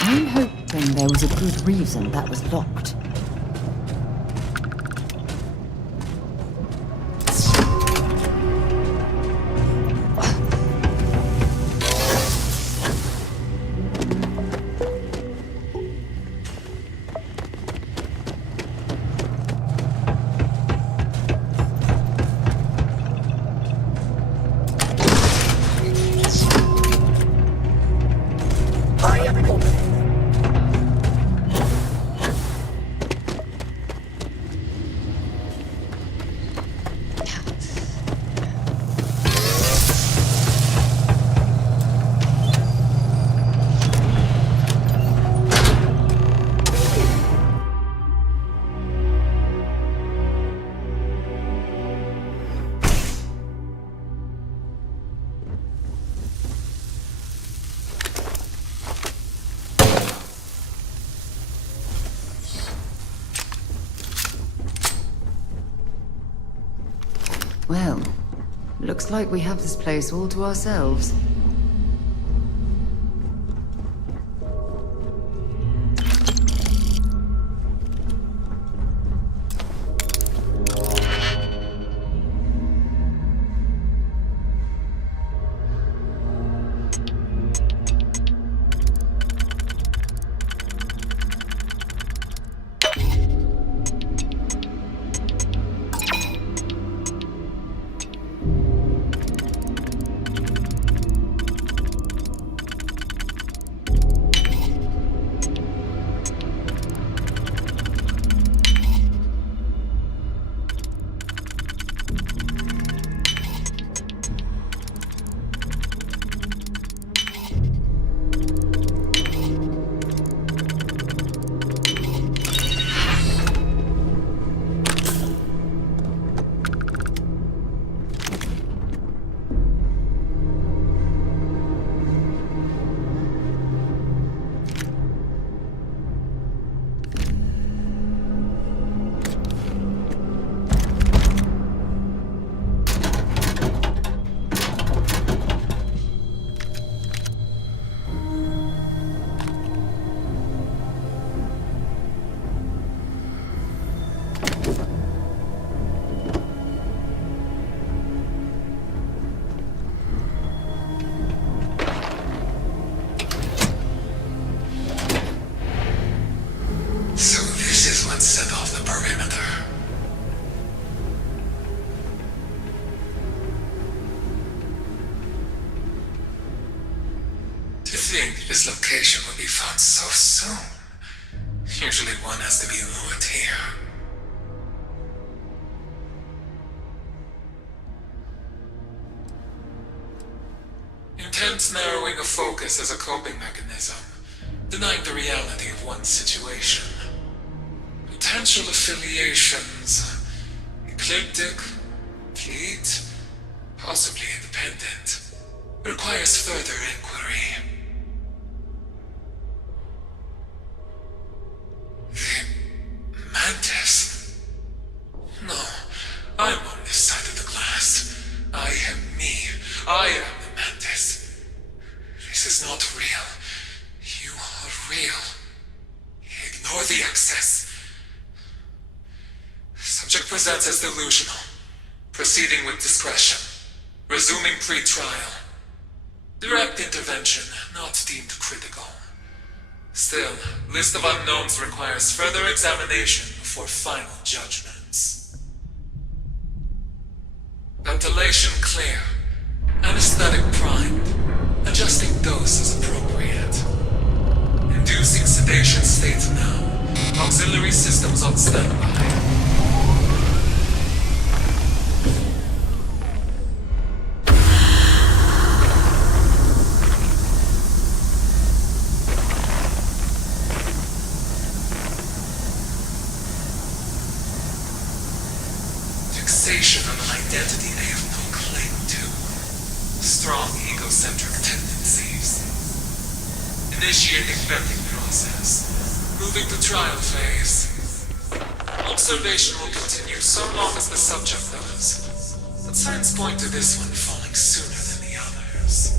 I'm hoping there was a good reason that was locked. Well, looks like we have this place all to ourselves. So this is what set off the perimeter. To think this location would be found so soon. Usually one has to be lured here. Intense narrowing of focus as a coping mechanism, denying the reality of one's situation. Potential affiliations. Ecliptic, fleet, possibly independent. Requires further inquiry. The Mantis? No, I'm on this side of the glass. I am me. I am the Mantis. This is not real. You are real. Ignore the excess. Subject presents as delusional. Proceeding with discretion. Resuming pre-trial. Direct intervention, not deemed critical. Still, list of unknowns requires further examination before final judgments. Ventilation clear. Anesthetic primed. Adjusting dose as appropriate. Inducing sedation state now. Auxiliary systems on standby. Fixation on an identity they have no claim to. Strong egocentric tendencies. Initiating vetting process. Moving to trial phase. Observation will continue so long as the subject does. But signs point to this one falling sooner than the others.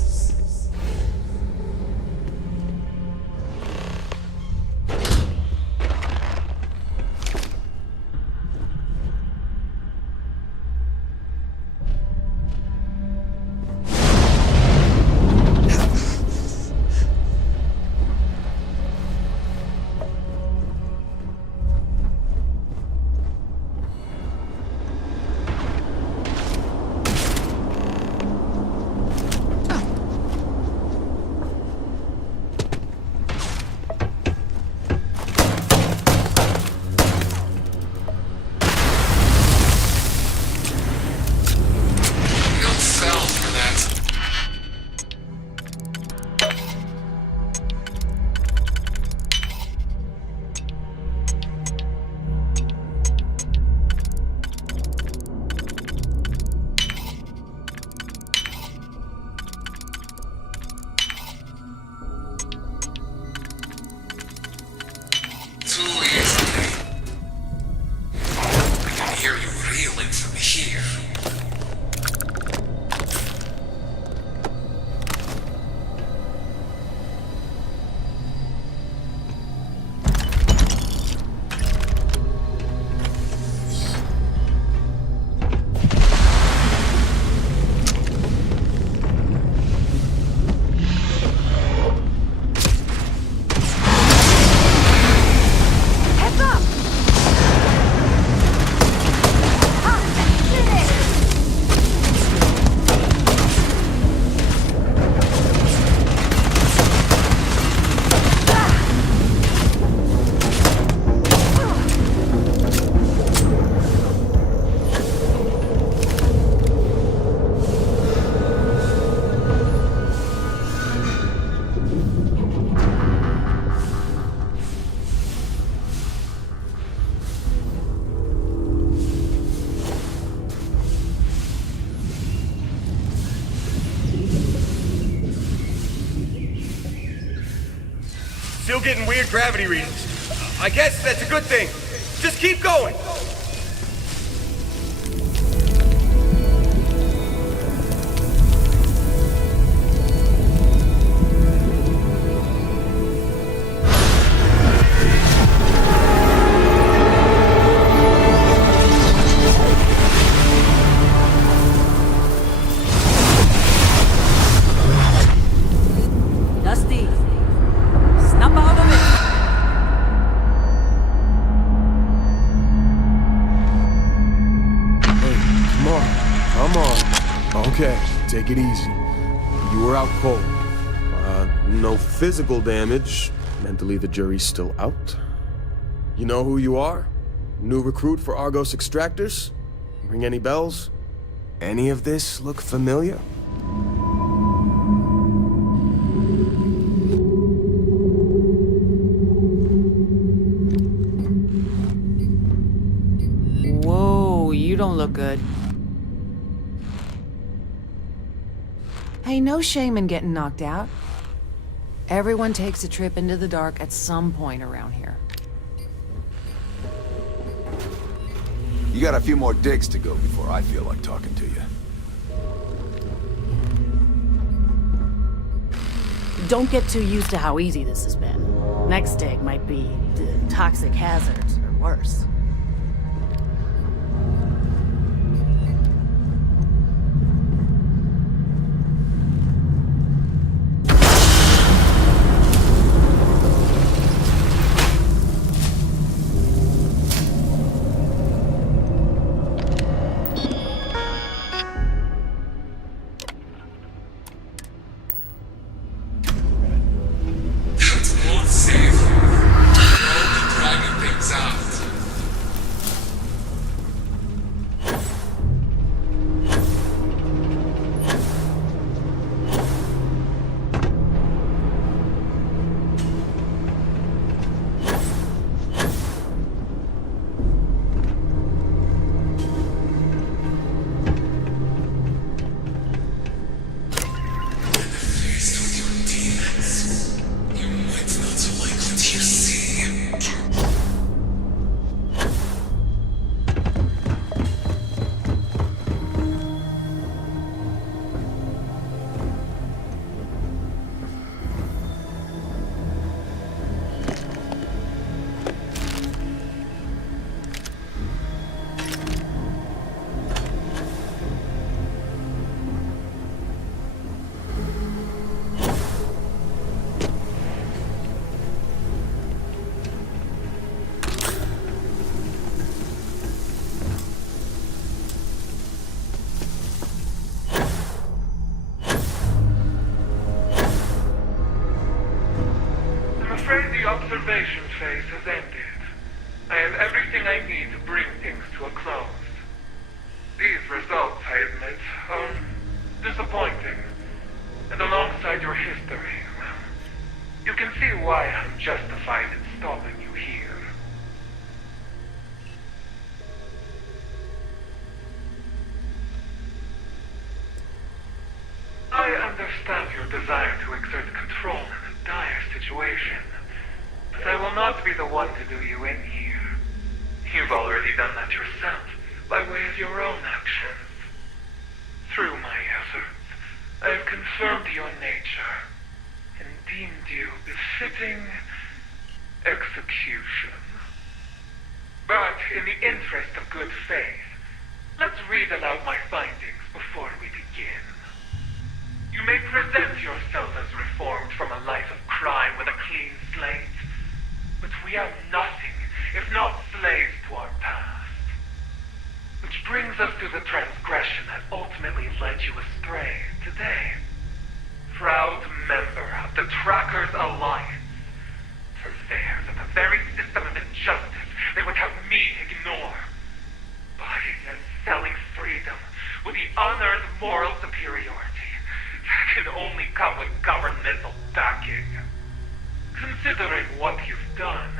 still getting weird gravity readings. I guess that's a good thing. Just keep going. Dusty, snap out of it. Come on. Okay, take it easy. You were out cold. No physical damage. Mentally, the jury's still out. You know who you are? New recruit for Argos Extractors? Ring any bells? Any of this look familiar? Whoa, you don't look good. Hey, no shame in getting knocked out. Everyone takes a trip into the dark at some point around here. You got a few more digs to go before I feel like talking to you. Don't get too used to how easy this has been. Next dig might be toxic hazards or worse. That's not safe. I'll be dragging things out. Faced with your demons, you might not like what you see. I'm afraid the observation phase has ended. I have everything I need to bring things to a close. These results, I admit, are disappointing. And alongside your history, well, you can see why I'm justified in stopping you here. I understand your desire to exert control in a dire situation, but I will not be the one to do you in here. You've already done that yourself, by way of your own actions. Through my efforts, I have confirmed your nature, and deemed you befitting execution. But in the interest of good faith, let's read aloud my findings before we begin. You may present yourself as reformed from a life of crime with a clean slate, but we are nothing if not slaves to our past. Which brings us to the transgression that ultimately led you astray today. Proud member of the Trackers Alliance, purveyors of the very system of injustice they would have me ignore. Buying and selling freedom with the unearned moral superiority that can only come with governmental backing. Considering what you've done,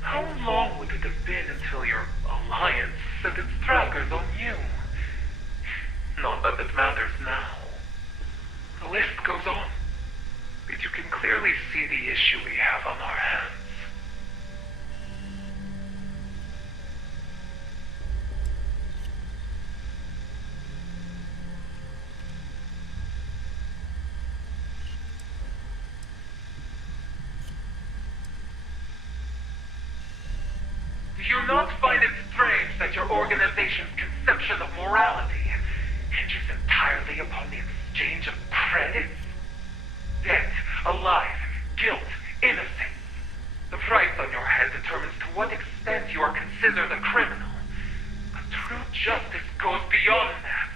how long would it have been until your alliance set its trackers on you? Not that it matters now. The list goes on, but you can clearly see the issue we have on our hands. Do you not find it strange that your organization's conception of morality hinges entirely upon the exchange of credits? Dead, alive, guilt, innocence. The price on your head determines to what extent you are considered a criminal. But true justice goes beyond that.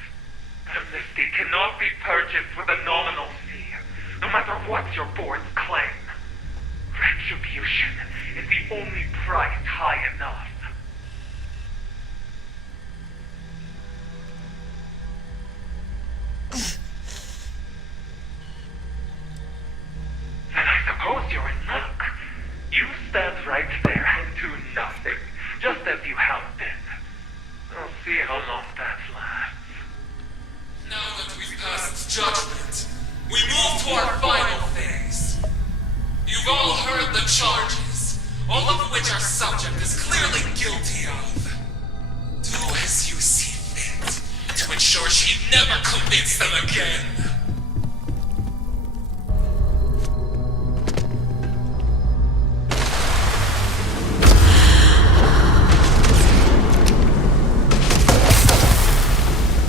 Amnesty cannot be purchased with a nominal fee, no matter what your boards claim. Retribution is the only price high enough. Then I suppose you're in luck. You stand right there and do nothing, just as you have been. I'll see how long that lasts. Now that we've passed judgment, we move to our final phase. You've all heard the charges, all of which our subject is clearly guilty of. Do as you see fit, to ensure she never commits them again.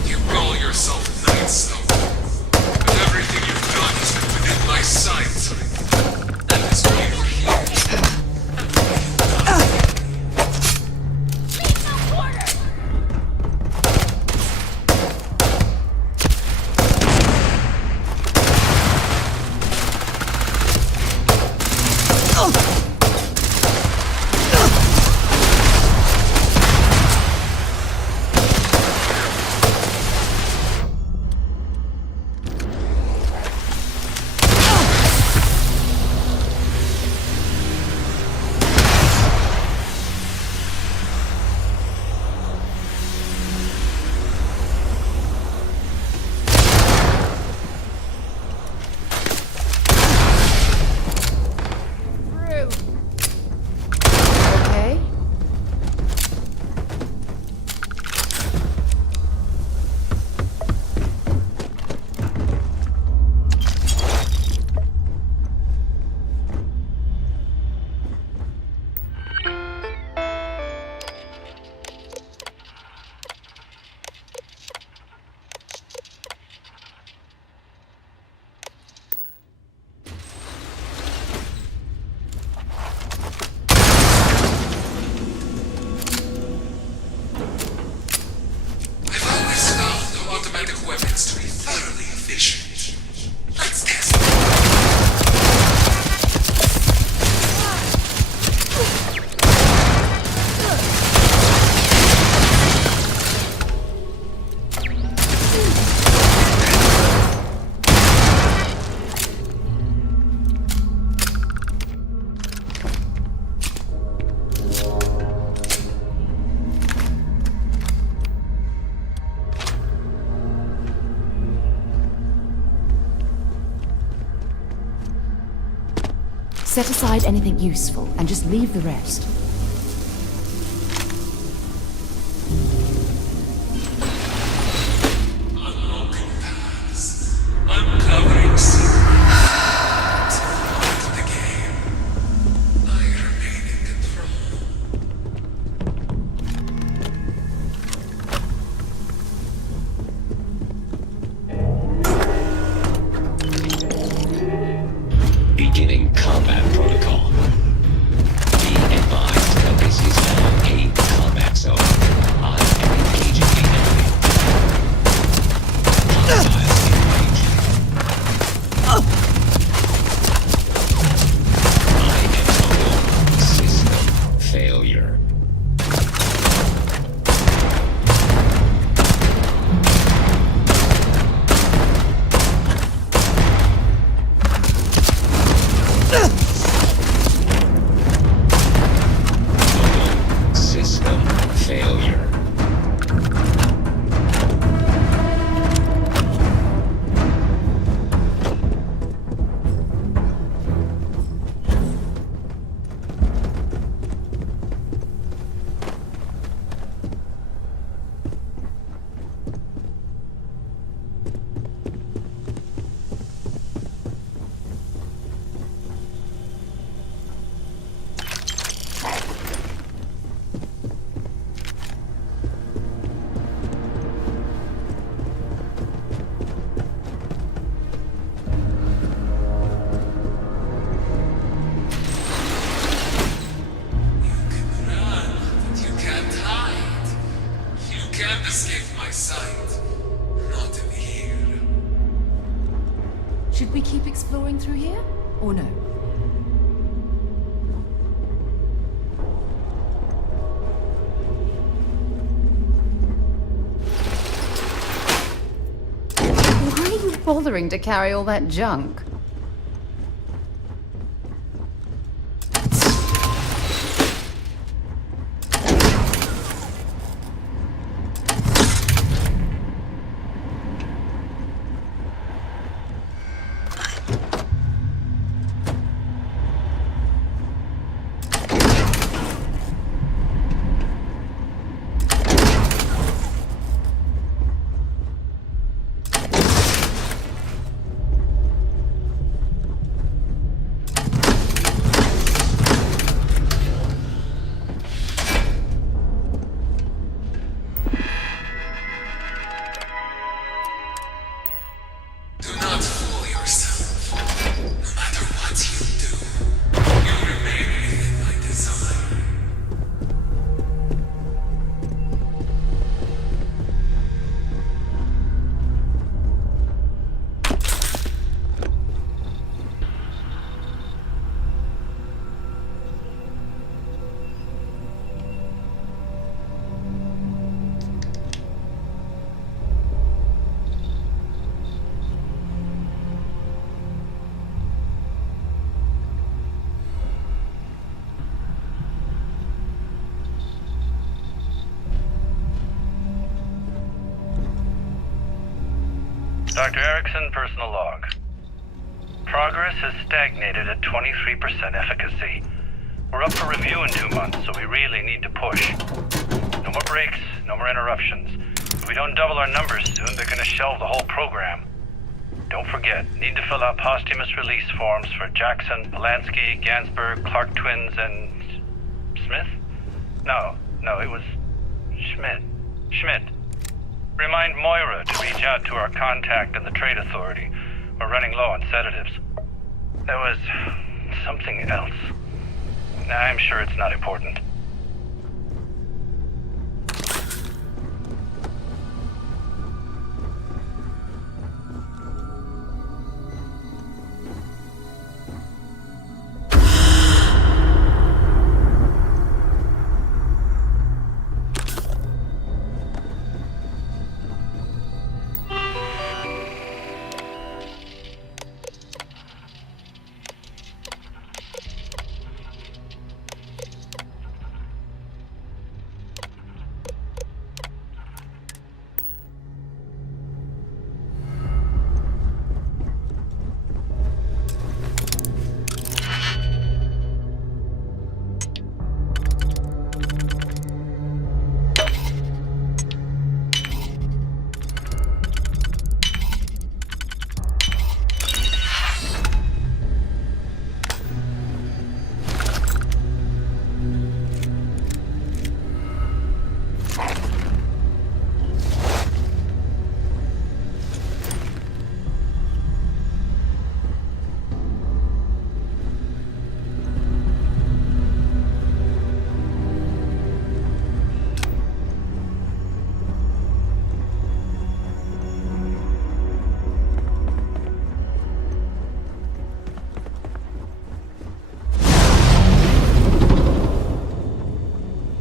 You call yourself Knights, but everything you've done has been within my sight. That is why you're here. Okay? I've always found automatic weapons to be thoroughly efficient. Let's test them. Set aside anything useful and just leave the rest. Unlocking paths. Uncovering secrets. To the game. I remain in control. Beginning combat protocol. Be advised that this is now a combat zone. I am engaging the enemy. Hostiles in range. I am total system failure. System failure. we keep exploring through here? Or no? Why are you bothering to carry all that junk? Do not fool yourself. No matter what you do, you'll remain within my design. Dr. Erickson, personal log. Progress has stagnated at 23% efficacy. We're up for review in 2 months, so we really need to push. No more breaks, no more interruptions. If we don't double our numbers soon, they're gonna shelve the whole program. Don't forget, need to fill out posthumous release forms for Jackson, Polanski, Gansberg, Clark twins, and... Smith? No, it was... Schmidt. Remind Moira to reach out to our contact in the Trade Authority. We're running low on sedatives. There was... something else. I'm sure it's not important.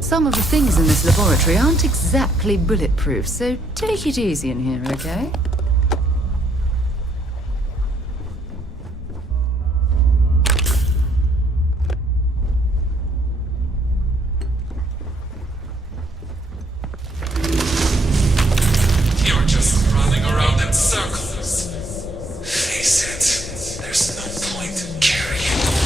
Some of the things in this laboratory aren't exactly bulletproof, so take it easy in here, okay? You're just running around in circles. Face it, there's no point carrying on.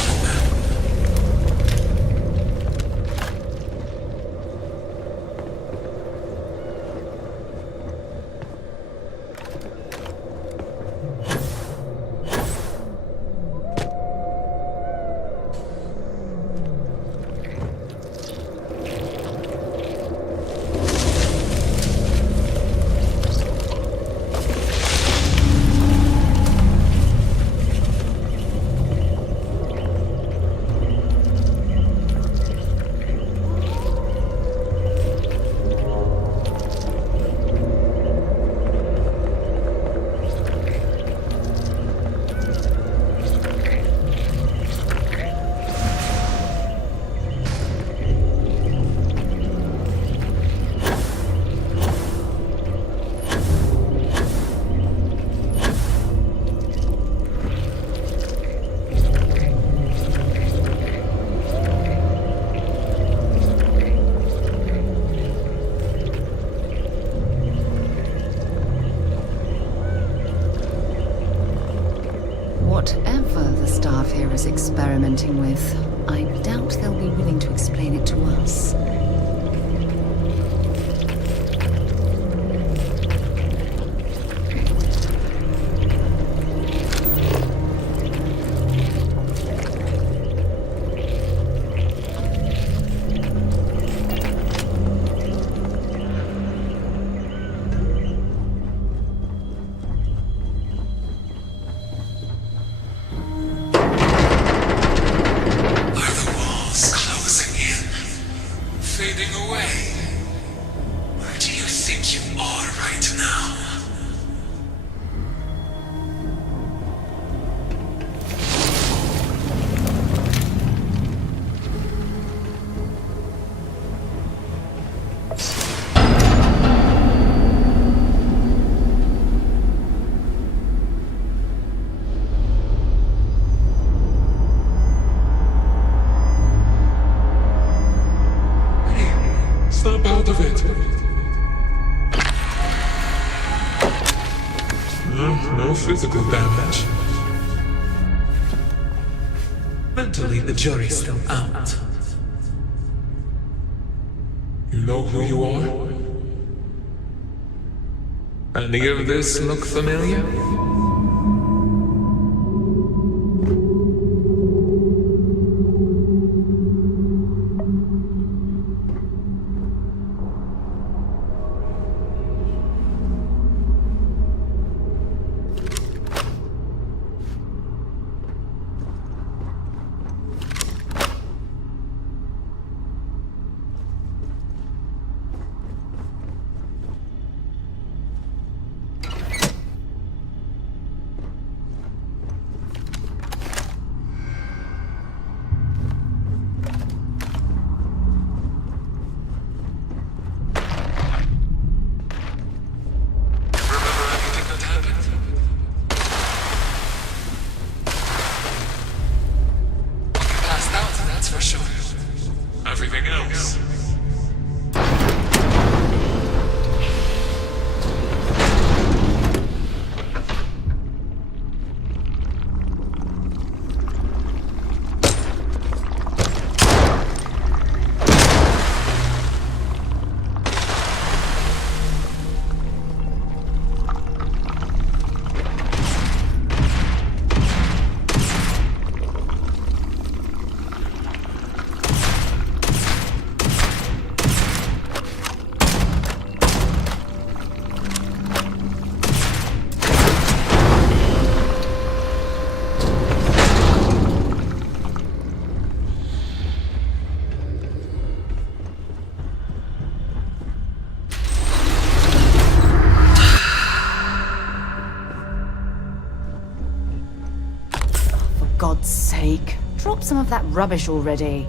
experimenting with. I doubt they'll be willing to explain it to us. Snap out of it. No physical damage. Mentally, the jury's still out. You know who you are? Any of this look familiar? God's sake, drop some of that rubbish already.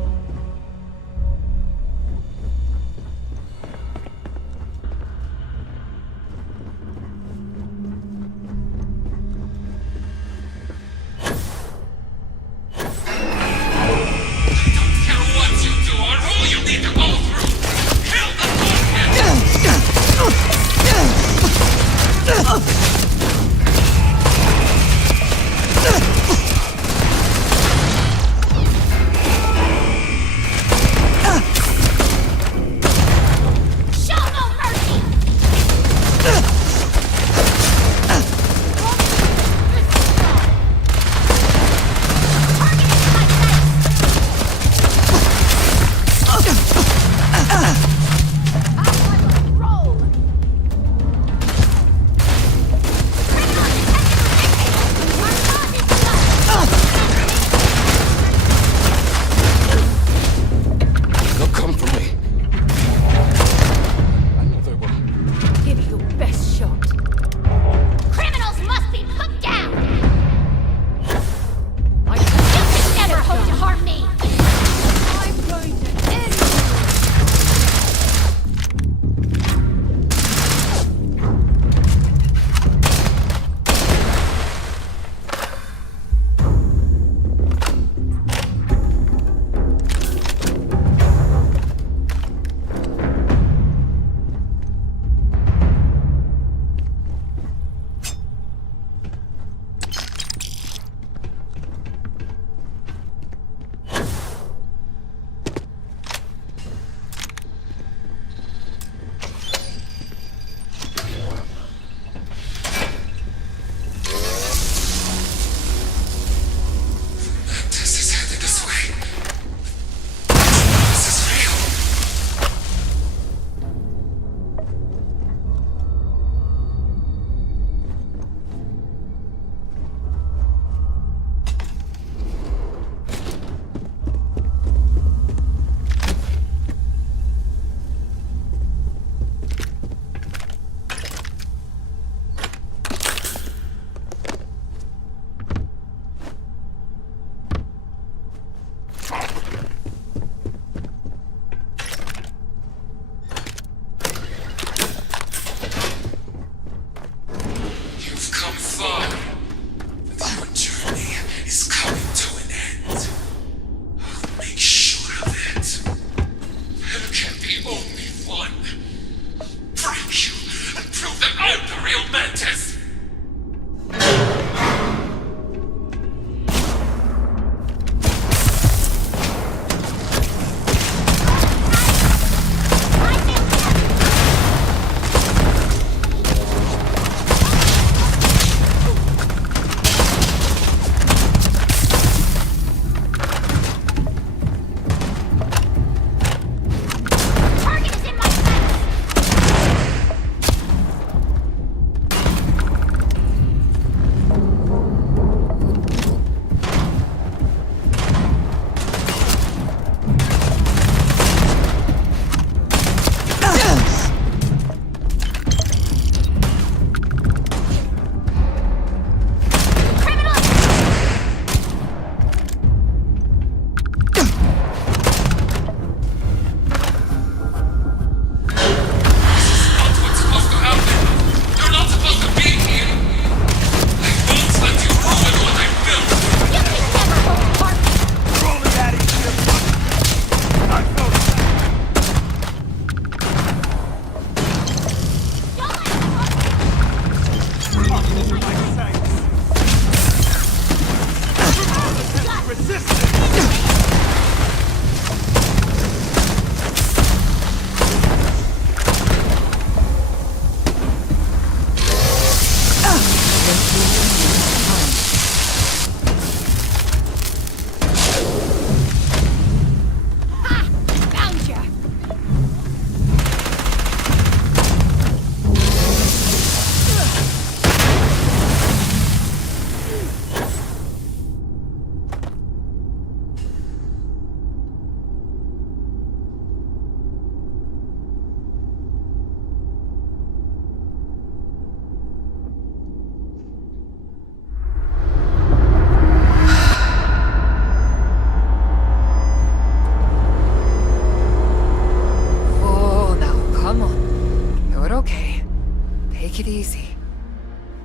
easy.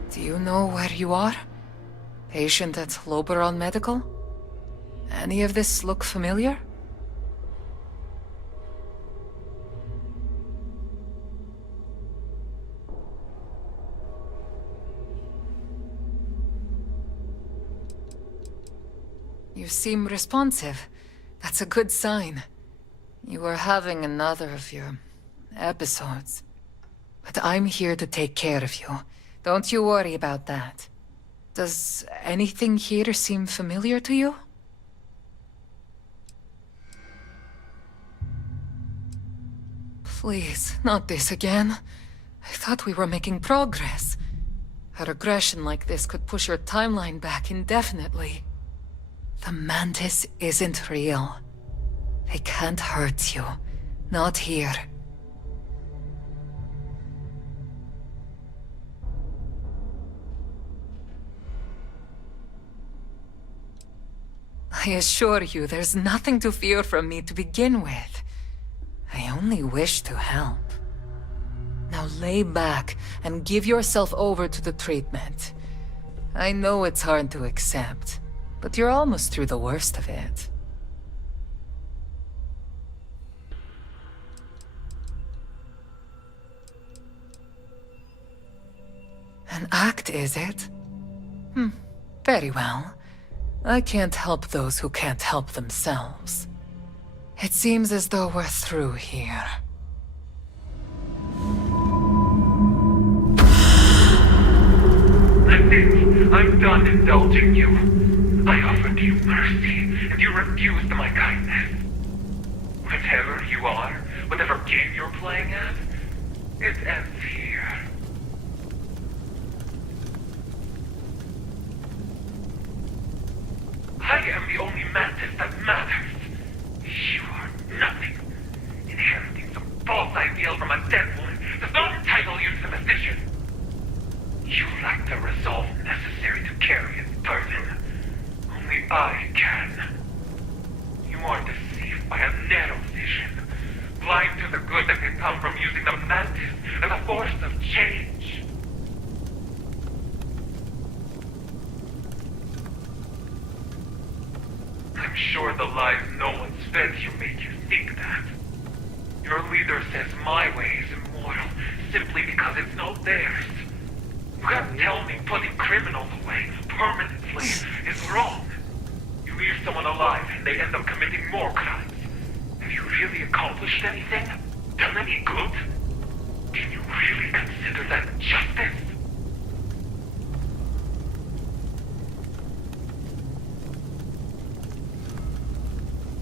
Do you know where you are? Patient at Loberon Medical? Any of this look familiar? You seem responsive. That's a good sign. You are having another of your episodes. But I'm here to take care of you. Don't you worry about that. Does anything here seem familiar to you? Please, not this again. I thought we were making progress. A regression like this could push your timeline back indefinitely. The Mantis isn't real. They can't hurt you. Not here. I assure you, there's nothing to fear from me to begin with. I only wish to help. Now lay back and give yourself over to the treatment. I know it's hard to accept, but you're almost through the worst of it. An act, is it? Very well. I can't help those who can't help themselves. It seems as though we're through here. I think I'm done indulging you. I offered you mercy, and you refused my kindness. Whatever you are, whatever game you're playing at, it ends here. I am the only Mantis that matters. You are nothing. Inheriting some false ideal from a dead woman does not entitle you to the position. You lack the resolve necessary to carry its burden. Only I can. You are deceived by a narrow vision, blind to the good that can come from using the Mantis as a force of change. I'm sure the lies no one's fed you make you think that. Your leader says my way is immoral simply because it's not theirs. You can't tell me putting criminals away permanently is wrong. You leave someone alive and they end up committing more crimes. Have you really accomplished anything? Done any good? Can you really consider that justice?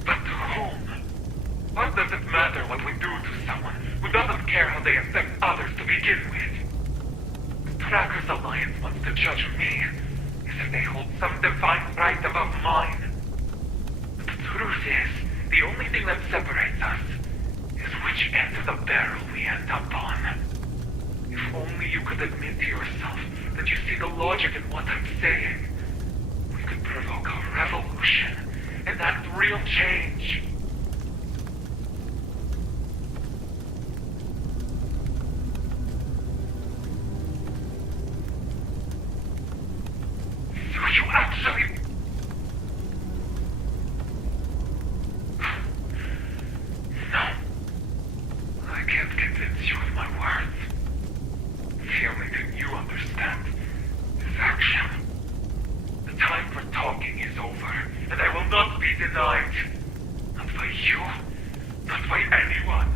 But to whom? What does it matter what we do to someone who doesn't care how they affect others to begin with? The Trackers Alliance wants to judge me as if they hold some divine right above mine. But the truth is, the only thing that separates us is which end of the barrel we end up on. If only you could admit to yourself that you see the logic in what I'm saying, we could provoke a revolution. Enact real change. So you actually... No. I can't convince you with my words. The only thing you understand is action. The time for talking is over, and I will not be denied. Not by you, not by anyone.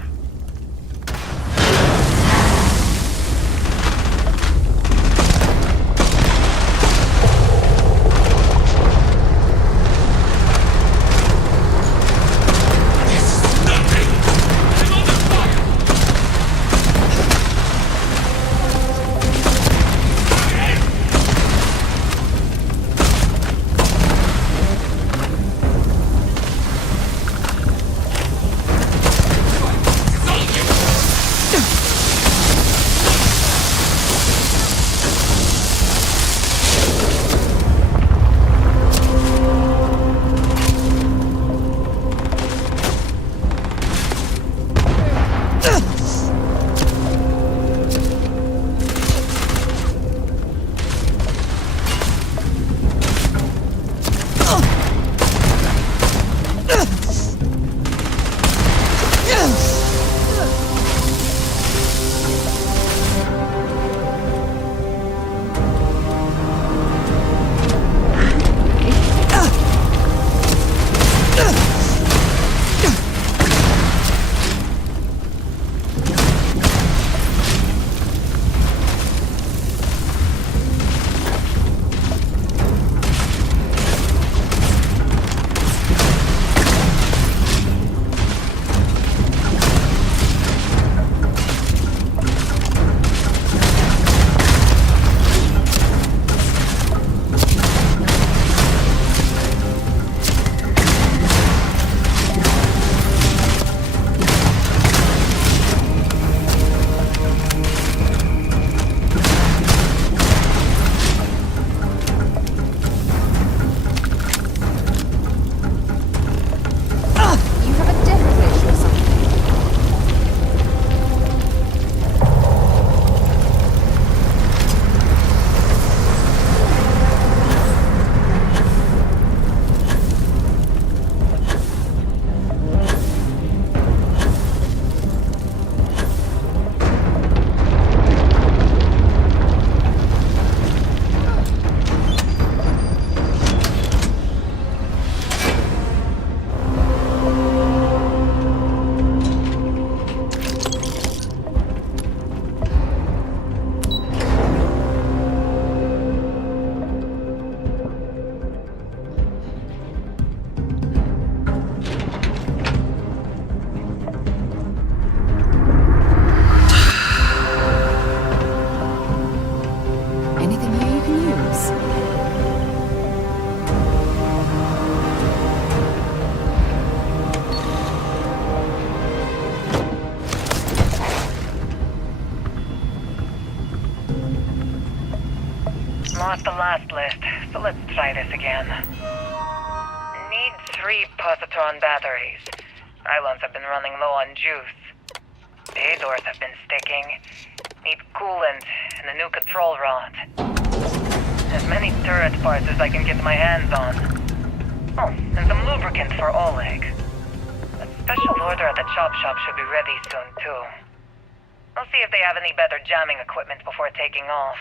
lost the last list, so let's try this again. Need 3 positron batteries. Pylons have been running low on juice. Bay doors have been sticking. Need coolant and a new control rod. As many turret parts as I can get my hands on. Oh, and some lubricant for Oleg. A special order at the chop shop should be ready soon, too. I'll see if they have any better jamming equipment before taking off.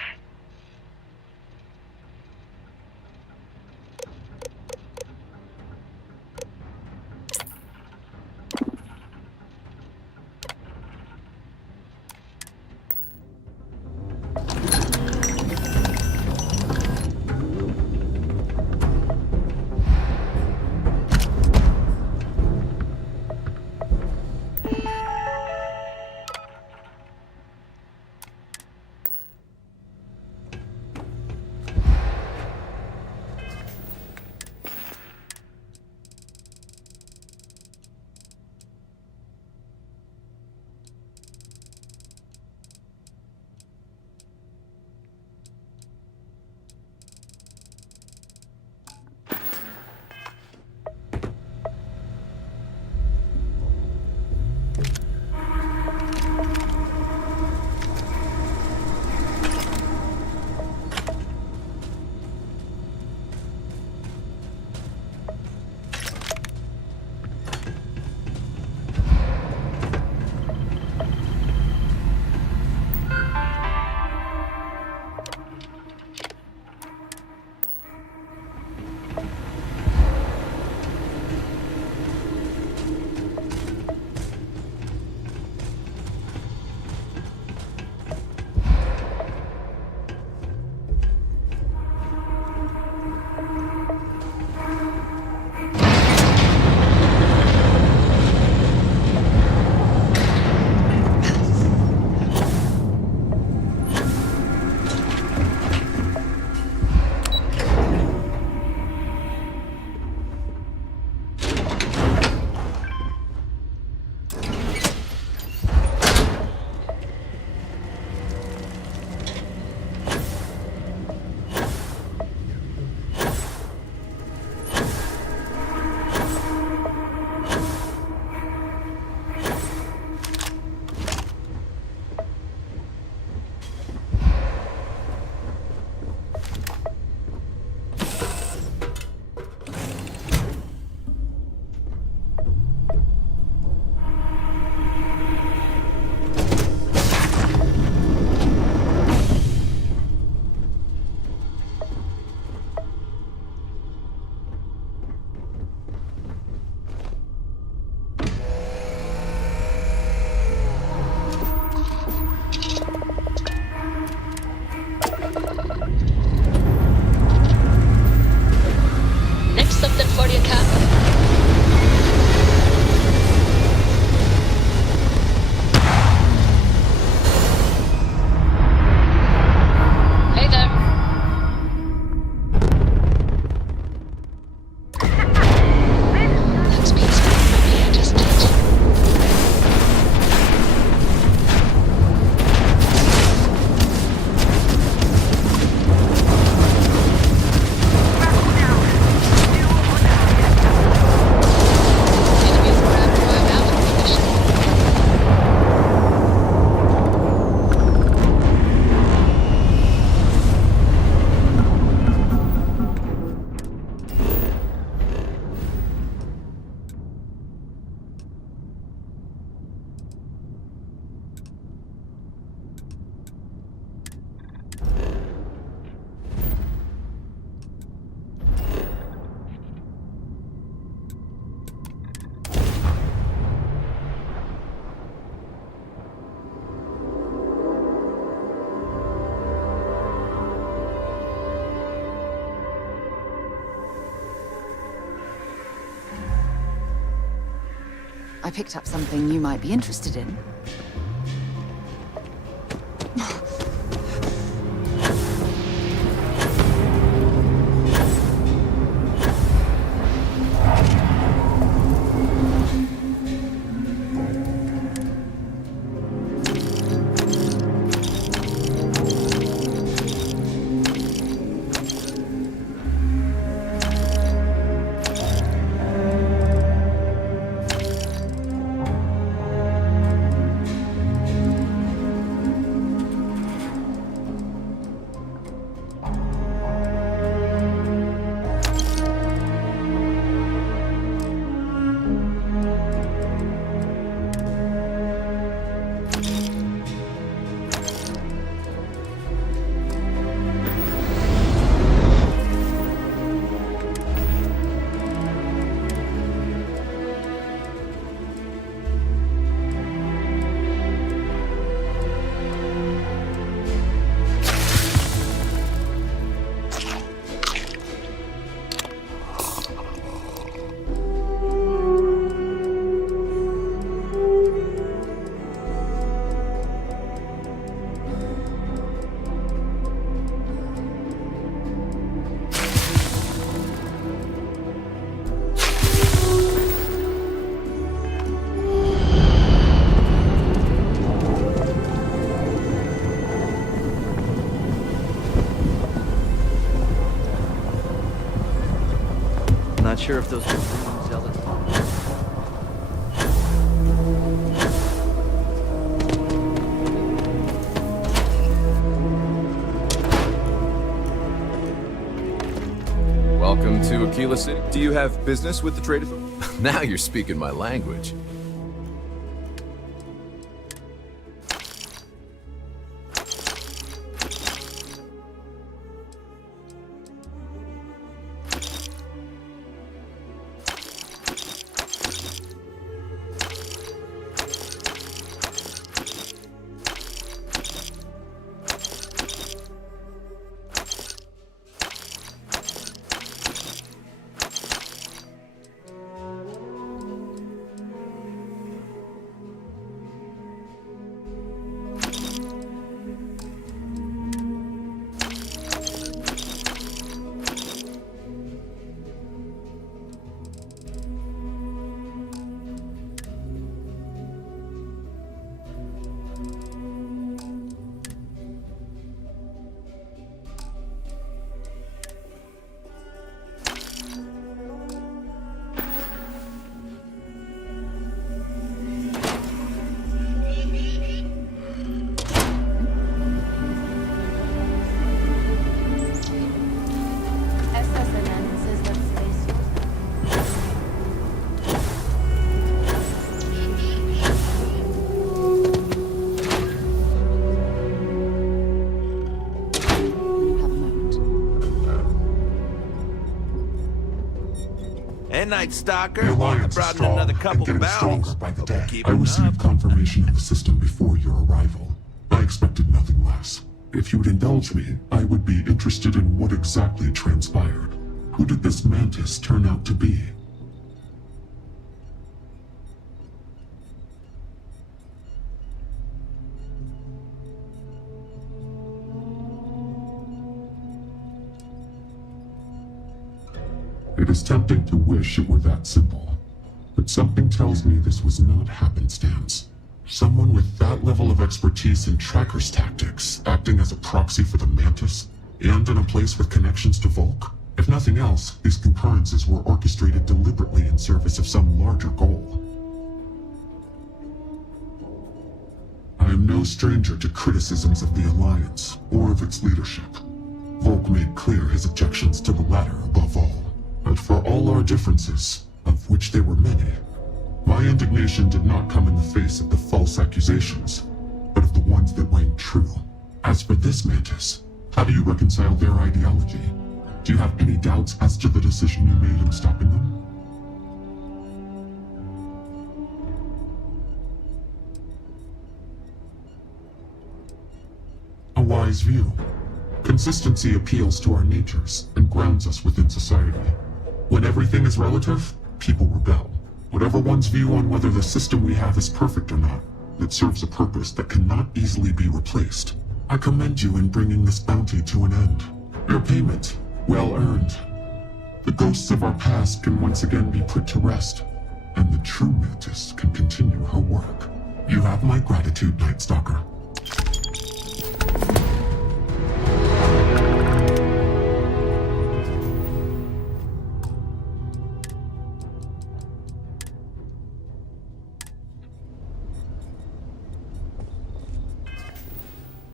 I picked up something you might be interested in. sure if those were green zealots. Welcome to Aquila City. Do you have business with the trader? Now you're speaking my language. Night Stalker. The Alliance brought is strong another and couple getting bounties. stronger by the day. Keep I it received up. confirmation of the system before your arrival. I expected nothing less. If you would indulge me, I would be interested in what exactly transpired. Who did this Mantis turn out to be? It is tempting to wish it were that simple. But something tells me this was not happenstance. Someone with that level of expertise in Tracker's tactics, acting as a proxy for the Mantis, and in a place with connections to Volk. If nothing else, these concurrences were orchestrated deliberately in service of some larger goal. I am no stranger to criticisms of the Alliance, or of its leadership. Volk made clear his objections to the latter above all. But for all our differences, of which there were many, my indignation did not come in the face of the false accusations, but of the ones that rang true. As for this Mantis, how do you reconcile their ideology? Do you have any doubts as to the decision you made in stopping them? A wise view. Consistency appeals to our natures and grounds us within society. When everything is relative, people rebel. Whatever one's view on whether the system we have is perfect or not, it serves a purpose that cannot easily be replaced. I commend you in bringing this bounty to an end. Your payment, well earned. The ghosts of our past can once again be put to rest, and the true Mantis can continue her work. You have my gratitude, Night Stalker.